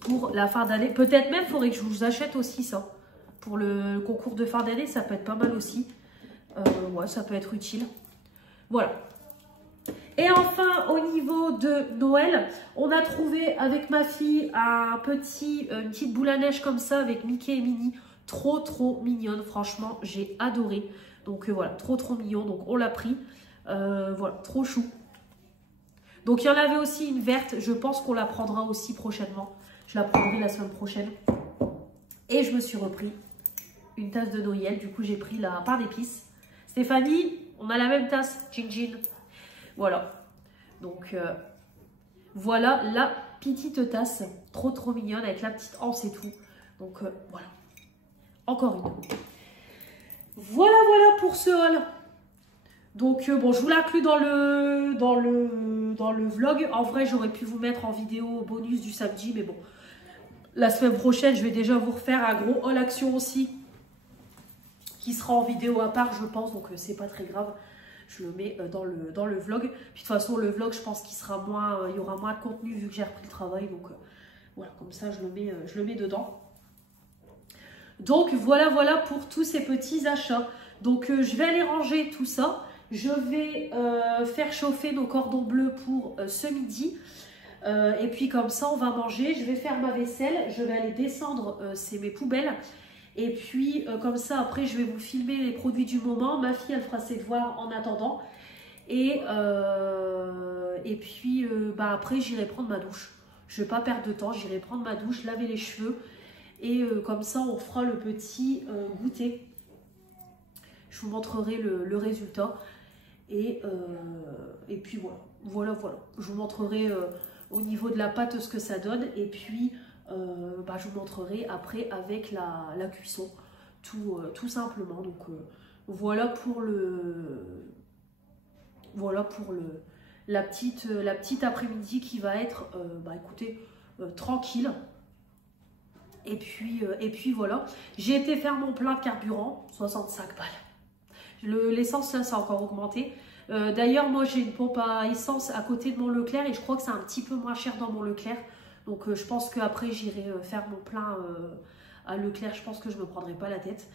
pour la fin d'année. Peut-être même il faudrait que je vous achète aussi ça. Pour le concours de fin d'année, ça peut être pas mal aussi. Ouais, ça peut être utile. Voilà. Et enfin, au niveau de Noël, on a trouvé avec ma fille une petite boule à neige comme ça avec Mickey et Minnie. Trop mignonne, franchement, j'ai adoré. Donc voilà, trop mignon, donc on l'a pris. Voilà, trop chou. Donc il y en avait aussi une verte, je pense qu'on la prendra aussi prochainement. Je la prendrai la semaine prochaine. Et je me suis repris une tasse de Noël, du coup j'ai pris la part d'épices. Stéphanie, on a la même tasse, Gin. Voilà, donc voilà la petite tasse, trop mignonne avec la petite anse et tout. Donc voilà, encore une. Voilà pour ce haul. Donc bon, je vous l'inclus dans le vlog. En vrai, j'aurais pu vous mettre en vidéo bonus du samedi, mais bon, la semaine prochaine, je vais déjà vous refaire un gros haul Action aussi, qui sera en vidéo à part, je pense, donc c'est pas très grave. Je le mets dans le vlog. Puis de toute façon, le vlog, je pense qu'il sera moins, il y aura moins de contenu vu que j'ai repris le travail. Donc voilà, comme ça, je le mets dedans. Donc voilà pour tous ces petits achats. Donc je vais aller ranger tout ça. Je vais faire chauffer nos cordons bleus pour ce midi. Et puis comme ça, on va manger. Je vais faire ma vaisselle. Je vais aller descendre mes poubelles. Et puis, comme ça, après, je vais vous filmer les produits du moment. Ma fille, elle fera ses devoirs en attendant. Et puis, après, j'irai prendre ma douche. Je ne vais pas perdre de temps. J'irai prendre ma douche, laver les cheveux. Et comme ça, on fera le petit goûter. Je vous montrerai le résultat. Et puis, voilà. Je vous montrerai au niveau de la pâte ce que ça donne. Et puis... je vous montrerai après avec la cuisson tout simplement. Donc voilà pour la petite après-midi qui va être écoutez, tranquille. Et puis voilà, j'ai été faire mon plein de carburant, 65 balles. L'essence là ça a encore augmenté. D'ailleurs moi j'ai une pompe à essence à côté de mon Leclerc et je crois que c'est un petit peu moins cher dans mon Leclerc. Donc je pense qu'après j'irai faire mon plein à Leclerc, je pense que je me prendrai pas la tête.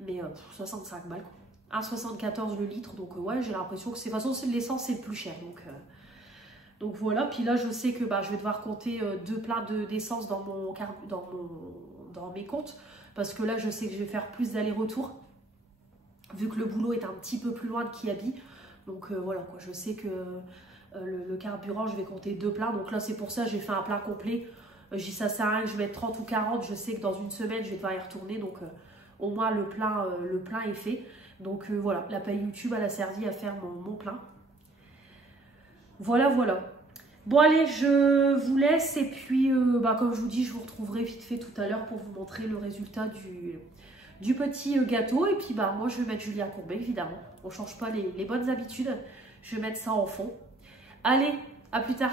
Mais 65 balles quoi. 1,74 le litre, donc ouais j'ai l'impression que de toute façon c'est de l'essence, c'est le plus cher. Donc voilà, puis là je sais que je vais devoir compter 2 pleins d'essence dans mes comptes. Parce que là je sais que je vais faire plus d'aller-retour. Vu que le boulot est un petit peu plus loin de Kiabi. Donc voilà quoi, je sais que... le carburant, je vais compter 2 pleins. Donc là, c'est pour ça j'ai fait un plein complet. J'ai ça sert à rien que je mette 30 ou 40. Je sais que dans une semaine, je vais devoir y retourner. Donc, au moins, le plein est fait. Donc, voilà. La paye YouTube, elle a servi à faire mon plein. Voilà. Bon, allez, je vous laisse. Et puis, comme je vous dis, je vous retrouverai vite fait tout à l'heure pour vous montrer le résultat du petit gâteau. Et puis, moi, je vais mettre Julien Courbet, évidemment. On ne change pas les bonnes habitudes. Je vais mettre ça en fond. Allez, à plus tard.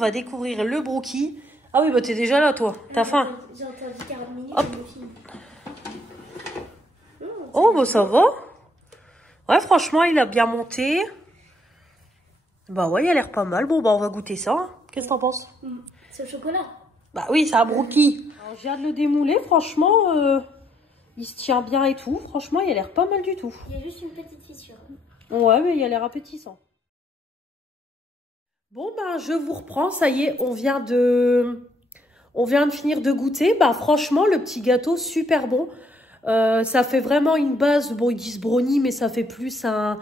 va découvrir le brookie. Ah oui, bah t'es déjà là, toi. T'as faim? J'ai entendu 40 minutes. Hop. Oh, bah ça va. Ouais, franchement, il a bien monté. Bah ouais, il a l'air pas mal. Bon, bah on va goûter ça. Qu'est-ce que t'en penses? C'est au chocolat. Bah oui, c'est un brookie. Alors, je viens de le démouler, franchement, il se tient bien et tout. Franchement, il a l'air pas mal du tout. Il y a juste une petite fissure. Ouais, mais il a l'air appétissant. Bon, bah je vous reprends. Ça y est, on vient de finir de goûter. Bah franchement, le petit gâteau, super bon. Ça fait vraiment une base. Bon, ils disent brownie, mais ça fait plus un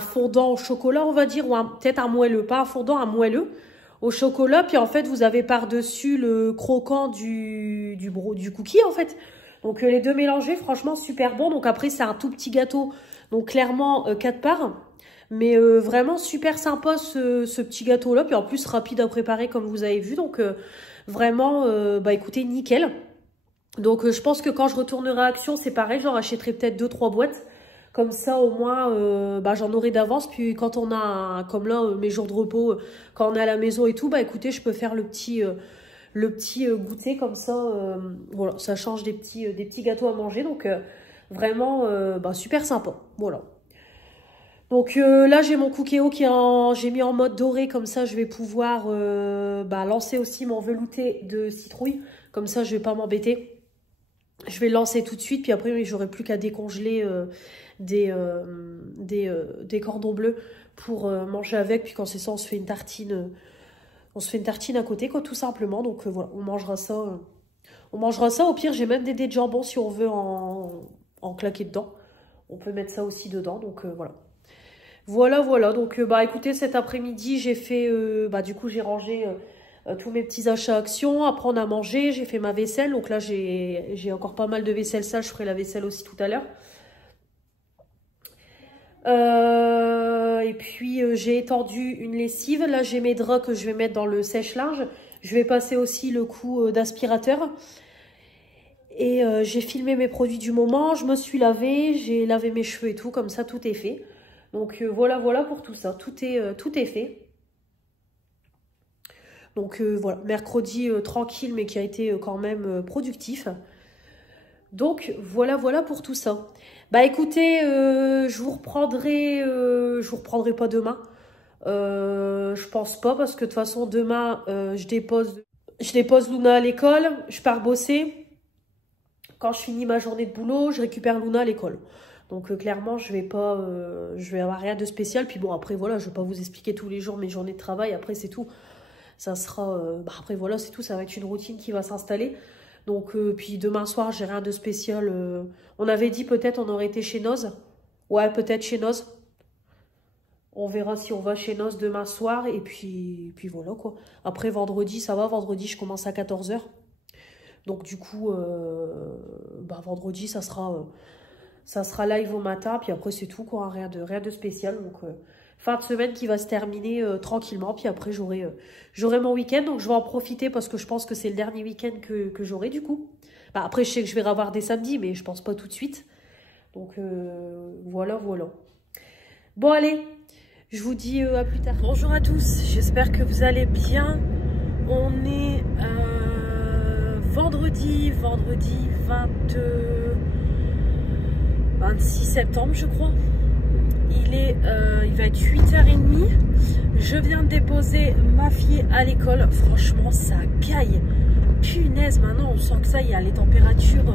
fondant au chocolat, on va dire, ou peut-être un moelleux. Pas un fondant, un moelleux au chocolat. Puis en fait, vous avez par-dessus le croquant du cookie, en fait. Donc les deux mélangés, franchement, super bon. Donc après, c'est un tout petit gâteau. Donc clairement, 4 parts. Mais vraiment super sympa ce petit gâteau-là. Puis en plus, rapide à préparer comme vous avez vu. Donc vraiment, bah écoutez, nickel. Donc je pense que quand je retournerai à Action, c'est pareil. J'en rachèterai peut-être 2-3 boîtes. Comme ça, au moins, bah, j'en aurai d'avance. Puis quand on a, comme là, mes jours de repos, quand on est à la maison et tout, bah écoutez, je peux faire le petit goûter comme ça. Voilà, ça change des petits gâteaux à manger. Donc vraiment, bah, super sympa. Voilà. Donc là, j'ai mon Cookéo j'ai mis en mode doré. Comme ça, je vais pouvoir bah, lancer aussi mon velouté de citrouille. Comme ça, je vais pas m'embêter. Je vais le lancer tout de suite. Puis après, j'aurai plus qu'à décongeler des cordons bleus pour manger avec. Puis quand c'est ça, on se fait une tartine. On se fait une tartine à côté, quoi, tout simplement. Donc voilà, on mangera ça. Au pire, j'ai même des dés de jambon si on veut en claquer dedans. On peut mettre ça aussi dedans. Donc voilà. Voilà. Donc bah écoutez, cet après-midi, j'ai fait bah du coup, j'ai rangé tous mes petits achats Action. Après, on a mangé, j'ai fait ma vaisselle. Donc là, j'ai encore pas mal de vaisselle sale. Je ferai la vaisselle aussi tout à l'heure. Et puis j'ai étendu une lessive. Là j'ai mes draps que je vais mettre dans le sèche-linge. Je vais passer aussi le coup d'aspirateur. Et j'ai filmé mes produits du moment. Je me suis lavée, j'ai lavé mes cheveux et tout. Comme ça tout est fait. Donc voilà pour tout ça. Tout est fait. Donc voilà, mercredi tranquille mais qui a été quand même productif. Donc voilà pour tout ça. Bah écoutez, je vous reprendrai pas demain. Je pense pas parce que de toute façon demain je dépose Luna à l'école, je pars bosser. Quand je finis ma journée de boulot, je récupère Luna à l'école. Donc clairement je vais avoir rien de spécial. Puis bon après voilà, je vais pas vous expliquer tous les jours mes journées de travail. Après c'est tout. Ça sera bah, après voilà c'est tout. Ça va être une routine qui va s'installer. Donc, puis demain soir, j'ai rien de spécial. On avait dit peut-être on aurait été chez Noz. Ouais, peut-être chez Noz. On verra si on va chez Noz demain soir. Et puis voilà quoi. Après, vendredi, ça va. Vendredi, je commence à 14 h. Donc du coup, bah, vendredi, ça sera live au matin. Puis après, c'est tout quoi. Rien de spécial. Donc fin de semaine qui va se terminer tranquillement. Puis après, j'aurai mon week-end. Donc, je vais en profiter parce que je pense que c'est le dernier week-end que j'aurai du coup. Bah, après, je sais que je vais avoir des samedis, mais je pense pas tout de suite. Donc, voilà. Bon, allez, je vous dis à plus tard. Bonjour à tous, j'espère que vous allez bien. On est vendredi 26 septembre, je crois. Il va être 8h30. Je viens de déposer ma fille à l'école. Franchement, ça caille. Punaise, maintenant on sent que ça y est, les températures,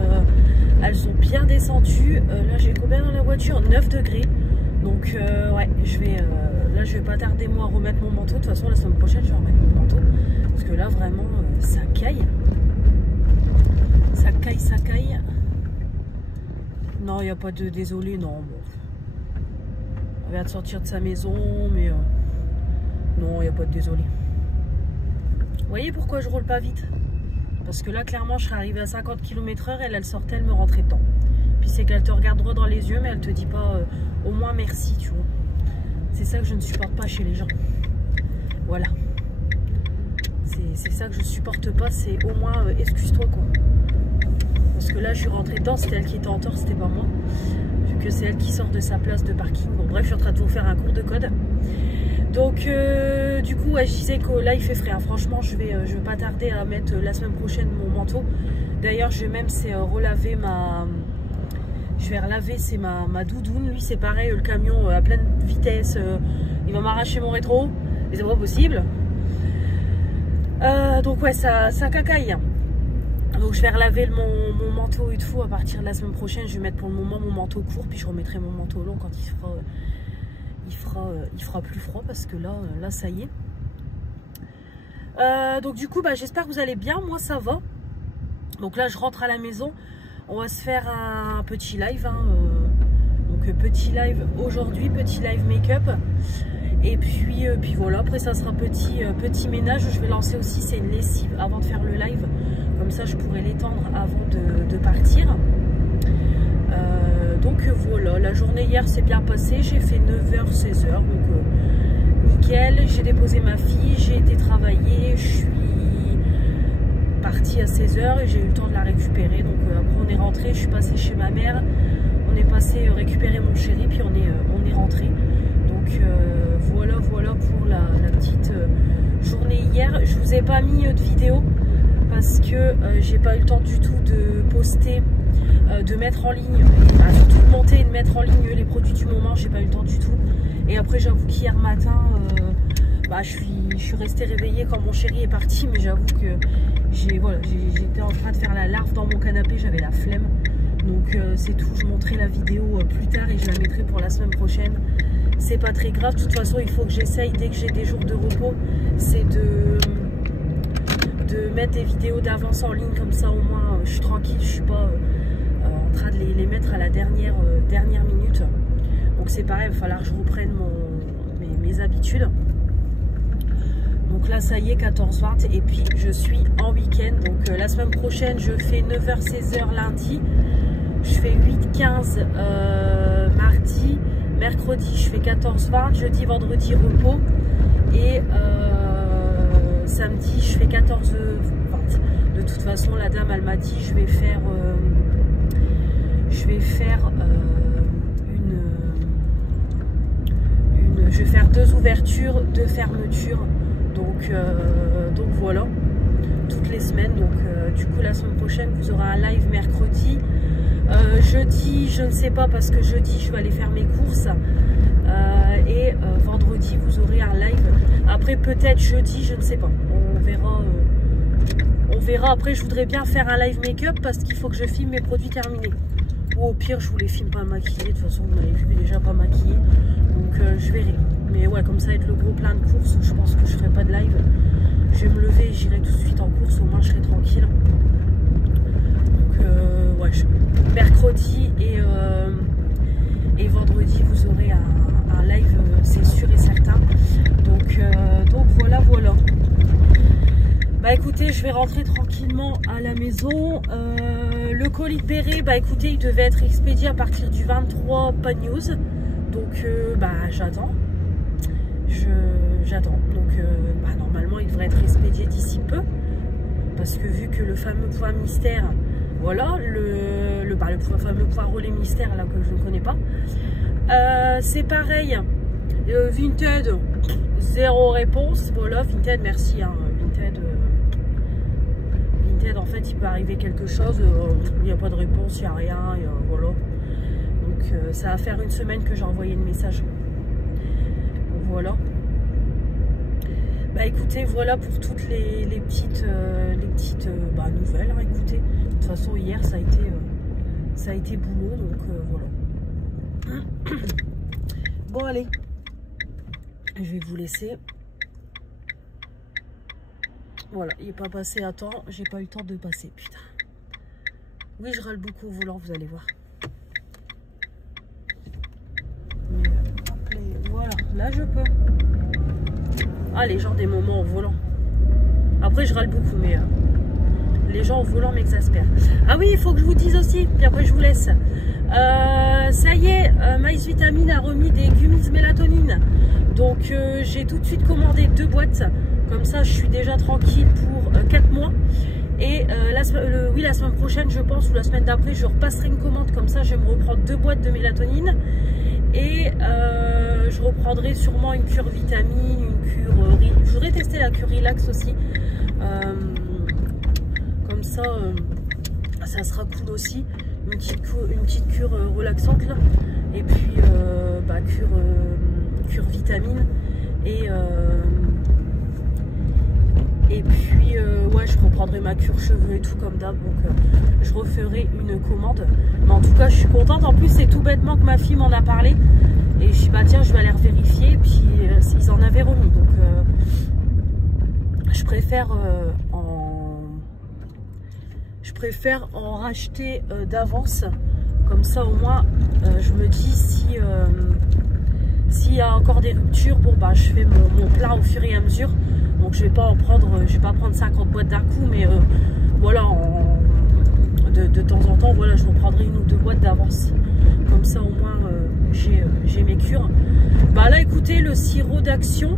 elles ont bien descendu. Là, j'ai combien dans la voiture? 9 degrés. Donc, ouais, là, je vais pas tarder moi à remettre mon manteau. De toute façon, la semaine prochaine, je vais remettre mon manteau. Parce que là, vraiment, ça caille. Ça caille. Non, il n'y a pas de désolé, non. Bon. On vient de sortir de sa maison, mais non, il n'y a pas de désolé. Vous voyez pourquoi je roule pas vite? Parce que là, clairement, je serais arrivée à 50 km/h, elle sortait, elle me rentrait dedans. Puis c'est qu'elle te regarde droit dans les yeux, mais elle te dit pas au moins merci, tu vois. C'est ça que je ne supporte pas chez les gens. Voilà. C'est ça que je supporte pas, c'est au moins excuse-toi, quoi. Parce que là, je suis rentrée dedans, c'était elle qui était en tort, c'était pas moi. Vu que c'est elle qui sort de sa place de parking. Bon, bref, je suis en train de vous faire un cours de code. Donc du coup ouais, je disais que là il fait frais, hein. Franchement je vais pas tarder à mettre la semaine prochaine mon manteau. D'ailleurs je vais même relaver je vais relaver ma doudoune. Lui c'est pareil, le camion à pleine vitesse, il va m'arracher mon rétro, mais c'est pas possible. Donc ouais, ça cacaille. Donc je vais relaver mon manteau et tout à partir de la semaine prochaine. Je vais mettre pour le moment mon manteau court, puis je remettrai mon manteau long quand il fera plus froid, parce que là ça y est. Donc du coup bah, j'espère que vous allez bien, moi ça va. Donc là je rentre à la maison, on va se faire un petit live, hein. Donc petit live aujourd'hui, petit live make-up. Et puis voilà, après ça sera petit ménage. Je vais lancer aussi, c'est une lessive avant de faire le live. Comme ça je pourrai l'étendre avant de partir. Donc voilà, la journée hier s'est bien passée. J'ai fait 9h, 16h, donc nickel. J'ai déposé ma fille, j'ai été travailler. Je suis partie à 16h et j'ai eu le temps de la récupérer. Donc après on est rentré, je suis passée chez ma mère. On est passé récupérer mon chéri, puis on est rentré. Donc voilà pour la petite journée hier. Je vous ai pas mis de vidéo parce que j'ai pas eu le temps du tout de poster, de mettre en ligne, surtout de monter et de mettre en ligne les produits du moment. J'ai pas eu le temps du tout. Et après j'avoue qu'hier matin bah, je suis restée réveillée quand mon chéri est parti, mais j'avoue que j'étais en train de faire la larve dans mon canapé, j'avais la flemme. Donc c'est tout, je montrerai la vidéo plus tard et je la mettrai pour la semaine prochaine. C'est pas très grave, de toute façon il faut que j'essaye dès que j'ai des jours de repos, c'est de mettre des vidéos d'avance en ligne, comme ça au moins je suis tranquille, je suis pas en train de les mettre à la dernière minute. Donc c'est pareil, il va falloir que je reprenne mes habitudes. Donc là ça y est, 14h et puis je suis en week-end. Donc la semaine prochaine je fais 9h 16h lundi, je fais 8-15 mardi, mercredi je fais 14-20, jeudi vendredi repos et samedi je fais 14-20. De toute façon la dame elle m'a dit je vais faire je vais faire 2 ouvertures, 2 fermetures. Donc voilà, toutes les semaines. Donc du coup la semaine prochaine vous aurez un live mercredi. Jeudi je ne sais pas, parce que jeudi je vais aller faire mes courses. Et vendredi vous aurez un live. Après peut-être jeudi, je ne sais pas, on verra. On verra. Après je voudrais bien faire un live make-up parce qu'il faut que je filme mes produits terminés. Ou au pire je vous les filme pas maquillés. De toute façon vous m'avez vu déjà pas maquillée. Donc je verrai. Mais ouais, comme ça avec le gros plein de courses, je pense que je ferai pas de live. Je vais me lever et j'irai tout de suite en course, au moins je serai tranquille. Donc ouais, mercredi et vendredi vous aurez un live, c'est sûr et certain. Donc voilà. Bah écoutez, je vais rentrer tranquillement à la maison. Le colis de Béret, bah écoutez, il devait être expédié à partir du 23, pas de news. Donc bah j'attends. Donc bah, normalement il devrait être expédié d'ici peu, parce que vu que le fameux point mystère, voilà, le fameux point relais mystère là que je ne connais pas, c'est pareil. Vinted, 0 réponse. Voilà, Vinted, merci hein. Vinted en fait il peut arriver quelque chose, il n'y a pas de réponse, il n'y a rien, voilà. Donc ça va faire 1 semaine que j'ai envoyé le message. Donc voilà. Bah écoutez, voilà pour toutes les petites nouvelles, hein, écoutez. De toute façon hier ça a été boulot, donc voilà. Bon allez, je vais vous laisser. Voilà, il n'est pas passé à temps, j'ai pas eu le temps de passer, putain. Oui, je râle beaucoup au volant, vous allez voir. Mais, voilà, là je peux. Ah, les gens des moments au volant. Après, je râle beaucoup, mais les gens au volant m'exaspèrent. Ah oui, il faut que je vous dise aussi, puis après je vous laisse. Ça y est, Maïs Vitamine a remis des gummies mélatonine. Donc j'ai tout de suite commandé 2 boîtes. Comme ça, je suis déjà tranquille pour 4 mois. Et la semaine prochaine, je pense, ou la semaine d'après, je repasserai une commande. Comme ça, je vais me reprendre 2 boîtes de mélatonine. Et je reprendrai sûrement une cure vitamine, une cure... je voudrais tester la cure relax aussi. Comme ça, ça sera cool aussi. Une petite cure relaxante là. Et puis cure vitamine. Et puis ouais, je reprendrai ma cure cheveux et tout comme d'hab, donc je referai une commande. Mais en tout cas, je suis contente. En plus, c'est tout bêtement que ma fille m'en a parlé. Et je dis bah tiens, je vais aller vérifier. Et puis ils en avaient remis. Donc je préfère en racheter d'avance. Comme ça au moins je me dis s'il y a encore des ruptures, bon bah je fais mon plein au fur et à mesure. Donc je vais pas prendre 50 boîtes d'un coup, mais voilà, de temps en temps, voilà, je reprendrai 1 ou 2 boîtes d'avance. Comme ça au moins j'ai mes cures. Bah là écoutez, le sirop d'action,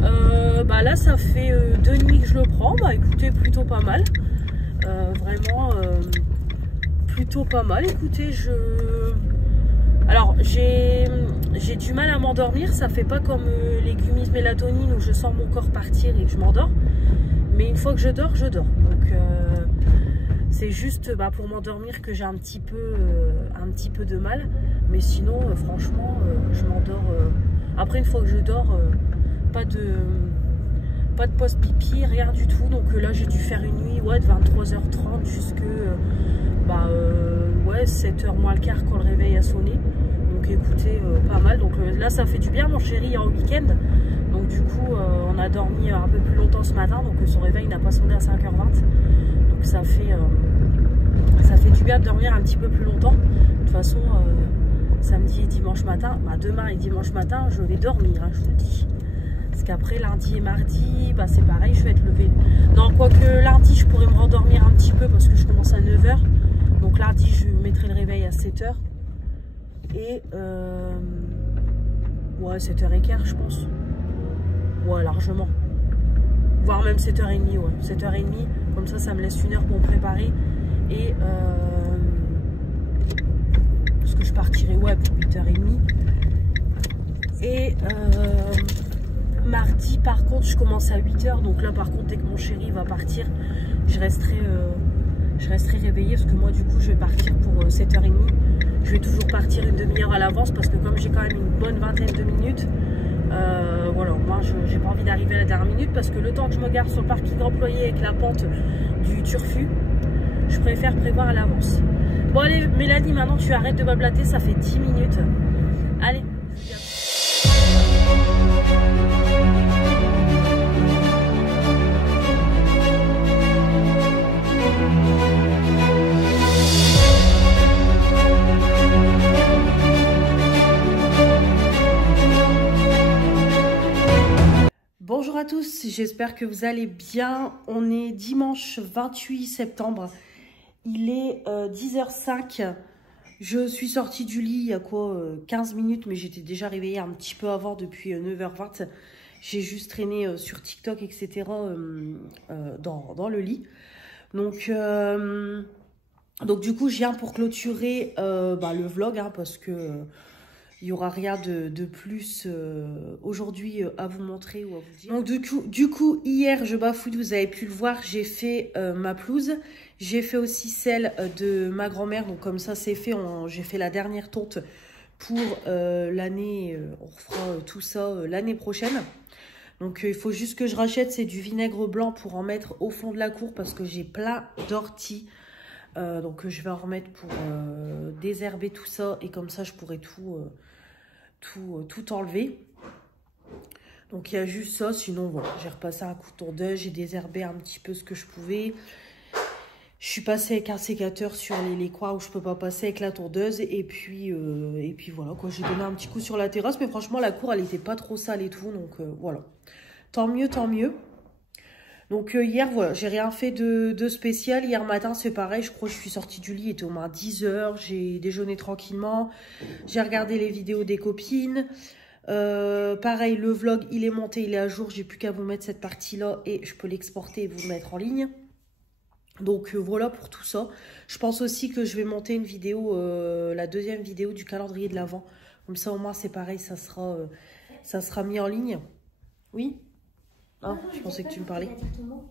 bah là ça fait 2 nuits que je le prends. Bah écoutez, plutôt pas mal. Vraiment plutôt pas mal. Écoutez, alors j'ai du mal à m'endormir. Ça fait pas comme les gummies mélatonine où je sens mon corps partir et que je m'endors. Mais une fois que je dors, je dors. Donc c'est juste pour m'endormir que j'ai un petit peu de mal. Mais sinon, franchement, je m'endors. Après, une fois que je dors, pas de post-pipi, rien du tout. Donc là, j'ai dû faire une nuit de 23h30 jusque ouais, 7h moins le quart quand le réveil a sonné. Donc écoutez, pas mal. Donc là, ça fait du bien. Mon chéri est en week-end. Donc du coup, on a dormi un peu plus longtemps ce matin. Donc son réveil n'a pas sonné à 5h20. Donc ça fait du bien de dormir un petit peu plus longtemps. De toute façon, samedi et dimanche matin, demain et dimanche matin, je vais dormir, hein, je vous le dis. Parce qu'après, lundi et mardi, c'est pareil, je vais être levée. Non, quoique lundi, je pourrais me rendormir un petit peu parce que je commence à 9h. Donc lundi, je mettrai le réveil à 7h. Et ouais, 7h15, je pense. Ouais, largement. Voire même 7h30, ouais. 7h30, comme ça me laisse 1 heure pour me préparer. Et parce que je partirai pour 8h30. Et mardi, par contre, je commence à 8h. Donc là, par contre, dès que mon chéri va partir, je resterai réveillée. Parce que moi, du coup, je vais partir pour 7h30. Je vais toujours partir une demi-heure à l'avance. Parce que comme j'ai quand même une bonne vingtaine de minutes, voilà, moi, j'ai pas envie d'arriver à la dernière minute. Parce que le temps que je me gare sur le parking employé avec la pente du Turfu, je préfère prévoir à l'avance. Bon, allez, Mélanie, maintenant, tu arrêtes de bablater. Ça fait 10 minutes. Allez. Bonjour à tous, j'espère que vous allez bien. On est dimanche 28 septembre. Il est 10h05. Je suis sortie du lit il y a 15 minutes, mais j'étais déjà réveillée un petit peu avant, depuis 9h20. J'ai juste traîné sur TikTok, etc. Dans le lit. Donc du coup, je viens pour clôturer le vlog, hein, parce que il n'y aura rien de plus aujourd'hui à vous montrer ou à vous dire. Donc du coup, hier, je bafouille, vous avez pu le voir, j'ai fait ma pelouse. J'ai fait aussi celle de ma grand-mère. Donc comme ça, c'est fait. J'ai fait la dernière tonte pour l'année. On refera tout ça l'année prochaine. Donc il faut juste que je rachète, c'est du vinaigre blanc pour en mettre au fond de la cour parce que j'ai plein d'orties. Donc je vais en remettre pour désherber tout ça et comme ça je pourrai tout enlever. Donc il y a juste ça, sinon voilà, j'ai repassé un coup de tondeuse, j'ai désherbé un petit peu ce que je pouvais. Je suis passée avec un sécateur sur les coins où je peux pas passer avec la tondeuse et puis voilà quoi, j'ai donné un petit coup sur la terrasse, mais franchement la cour elle était pas trop sale et tout, donc voilà, tant mieux, tant mieux. Donc hier, voilà, j'ai rien fait de spécial. Hier matin, c'est pareil, je crois que je suis sortie du lit, il était au moins 10h. J'ai déjeuné tranquillement. J'ai regardé les vidéos des copines. Pareil, le vlog, il est monté, il est à jour. J'ai plus qu'à vous mettre cette partie-là et je peux l'exporter et vous le mettre en ligne. Donc voilà pour tout ça. Je pense aussi que je vais monter une vidéo, la deuxième vidéo du calendrier de l'Avent. Comme ça, au moins, c'est pareil, ça sera Ça sera mis en ligne. Oui? Ah, Non, je pensais que tu me je parlais. voulais t'aider à dire ton mot.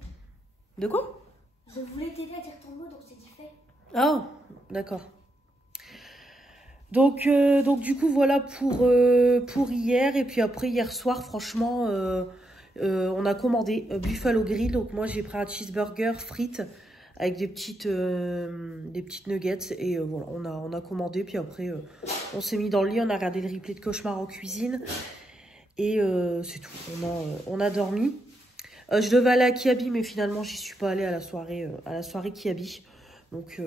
De quoi? Je voulais t'aider à dire ton mot, donc c'est dit fait. Ah, d'accord. Donc du coup, voilà pour hier. Et puis après, hier soir, franchement, on a commandé Buffalo Grill. Donc moi, j'ai pris un cheeseburger, frites, avec des petites nuggets. Et voilà, on a commandé. Puis après, on s'est mis dans le lit, on a regardé le replay de Cauchemar en cuisine. Et c'est tout, on a dormi. Je devais aller à Kiabi, mais finalement, j'y suis pas allée à la soirée Kiabi. Donc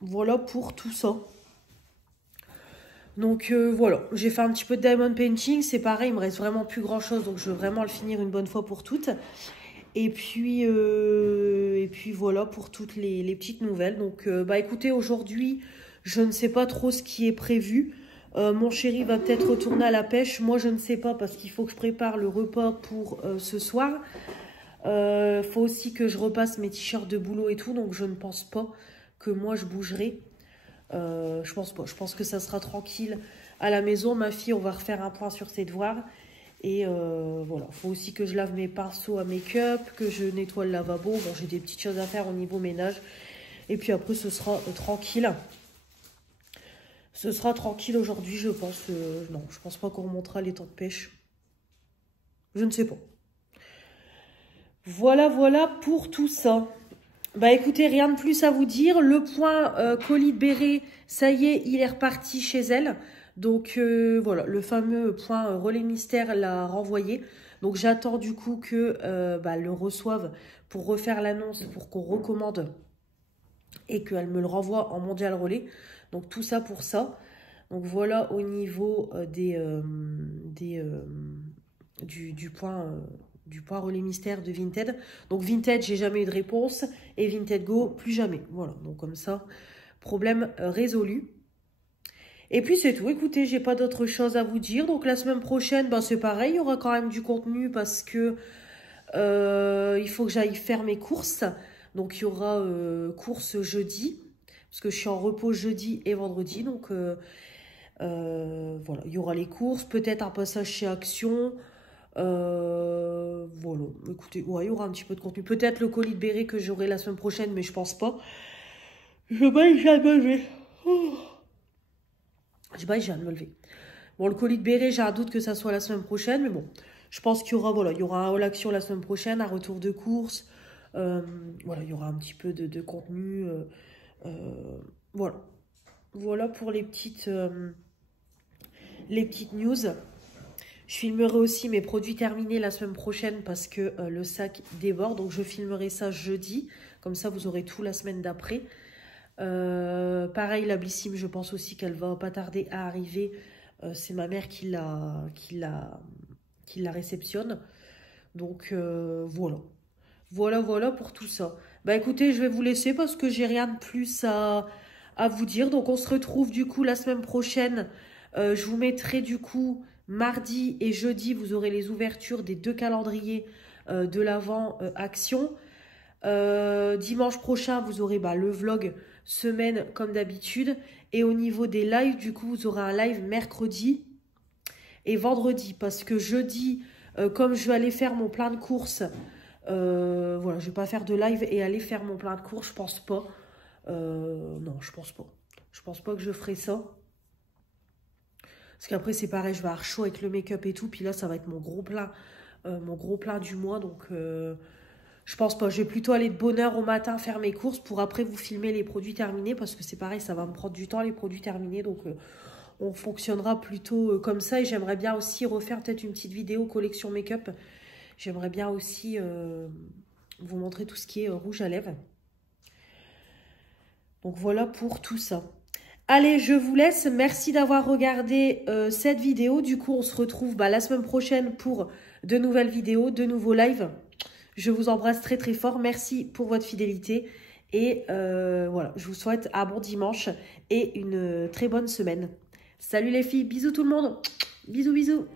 voilà pour tout ça. Donc voilà, j'ai fait un petit peu de diamond painting, c'est pareil, il me reste vraiment plus grand chose, donc je veux vraiment le finir une bonne fois pour toutes. Et puis voilà pour toutes les petites nouvelles. Donc bah écoutez, aujourd'hui, je ne sais pas trop ce qui est prévu. Mon chéri va peut-être retourner à la pêche, moi je ne sais pas parce qu'il faut que je prépare le repas pour ce soir. Faut aussi que je repasse mes t-shirts de boulot et tout, donc je ne pense pas que moi je bougerai. Je pense pas. Je pense que ça sera tranquille à la maison. Ma fille, on va refaire un point sur ses devoirs. Et voilà. Faut aussi que je lave mes pinceaux à make-up, que je nettoie le lavabo. Bon, j'ai des petites choses à faire au niveau ménage. Et puis après, ce sera tranquille. Ce sera tranquille aujourd'hui, je pense. Non, je pense pas qu'on remontera les temps de pêche. Je ne sais pas. Voilà pour tout ça. Bah écoutez, rien de plus à vous dire. Le point colis de béret, ça y est, il est reparti chez elle. Donc voilà, le fameux point relais mystère l'a renvoyé. Donc j'attends du coup que le reçoive pour refaire l'annonce, pour qu'on recommande et qu'elle me le renvoie en mondial relais. Donc tout ça pour ça. Donc voilà au niveau du point relais mystère de Vinted. Donc Vinted, j'ai jamais eu de réponse. Et Vinted Go, plus jamais. Voilà, donc comme ça, problème résolu. Et puis c'est tout. Écoutez, j'ai pas d'autre chose à vous dire. Donc la semaine prochaine, ben, c'est pareil. Il y aura quand même du contenu parce que il faut que j'aille faire mes courses. Donc il y aura courses jeudi. Parce que je suis en repos jeudi et vendredi. Donc voilà, il y aura les courses. Peut-être un passage chez Action. Voilà, écoutez, ouais, il y aura un petit peu de contenu. Peut-être le colis de béret que j'aurai la semaine prochaine, mais je pense pas. Je viens de me lever. Je viens de me lever. Bon, le colis de béret, j'ai un doute que ça soit la semaine prochaine, mais bon, je pense qu'il y aura, voilà, il y aura un haul action la semaine prochaine, un retour de course. Voilà, il y aura un petit peu de contenu. Voilà. Voilà pour les petites news. Je filmerai aussi mes produits terminés la semaine prochaine parce que le sac déborde. Donc, je filmerai ça jeudi. Comme ça, vous aurez tout la semaine d'après. Pareil, la Blissim, je pense aussi qu'elle va pas tarder à arriver. C'est ma mère qui la réceptionne. Donc, voilà. Voilà pour tout ça. Bah, écoutez, je vais vous laisser parce que j'ai rien de plus à vous dire. Donc, on se retrouve du coup la semaine prochaine. Je vous mettrai du coup... Mardi et jeudi, vous aurez les ouvertures des 2 calendriers de l'Avent Action. Dimanche prochain, vous aurez le vlog semaine comme d'habitude. Et au niveau des lives, du coup, vous aurez un live mercredi et vendredi. Parce que jeudi, comme je vais aller faire mon plein de courses, voilà, je ne vais pas faire de live et aller faire mon plein de courses, je pense pas. Non, je pense pas. Je pense pas que je ferai ça. Parce qu'après, c'est pareil, je vais avoir chaud avec le make-up et tout. Puis là, ça va être mon gros plein du mois. Donc, je pense pas. Je vais plutôt aller de bonne heure au matin faire mes courses pour après vous filmer les produits terminés. Parce que c'est pareil, ça va me prendre du temps, les produits terminés. Donc, on fonctionnera plutôt comme ça. Et j'aimerais bien aussi refaire peut-être une petite vidéo collection make-up. J'aimerais bien aussi vous montrer tout ce qui est rouge à lèvres. Donc, voilà pour tout ça. Allez, je vous laisse. Merci d'avoir regardé cette vidéo. Du coup, on se retrouve la semaine prochaine pour de nouvelles vidéos, de nouveaux lives. Je vous embrasse très très fort. Merci pour votre fidélité. Et voilà, je vous souhaite un bon dimanche et une très bonne semaine. Salut les filles, bisous tout le monde. Bisous, bisous.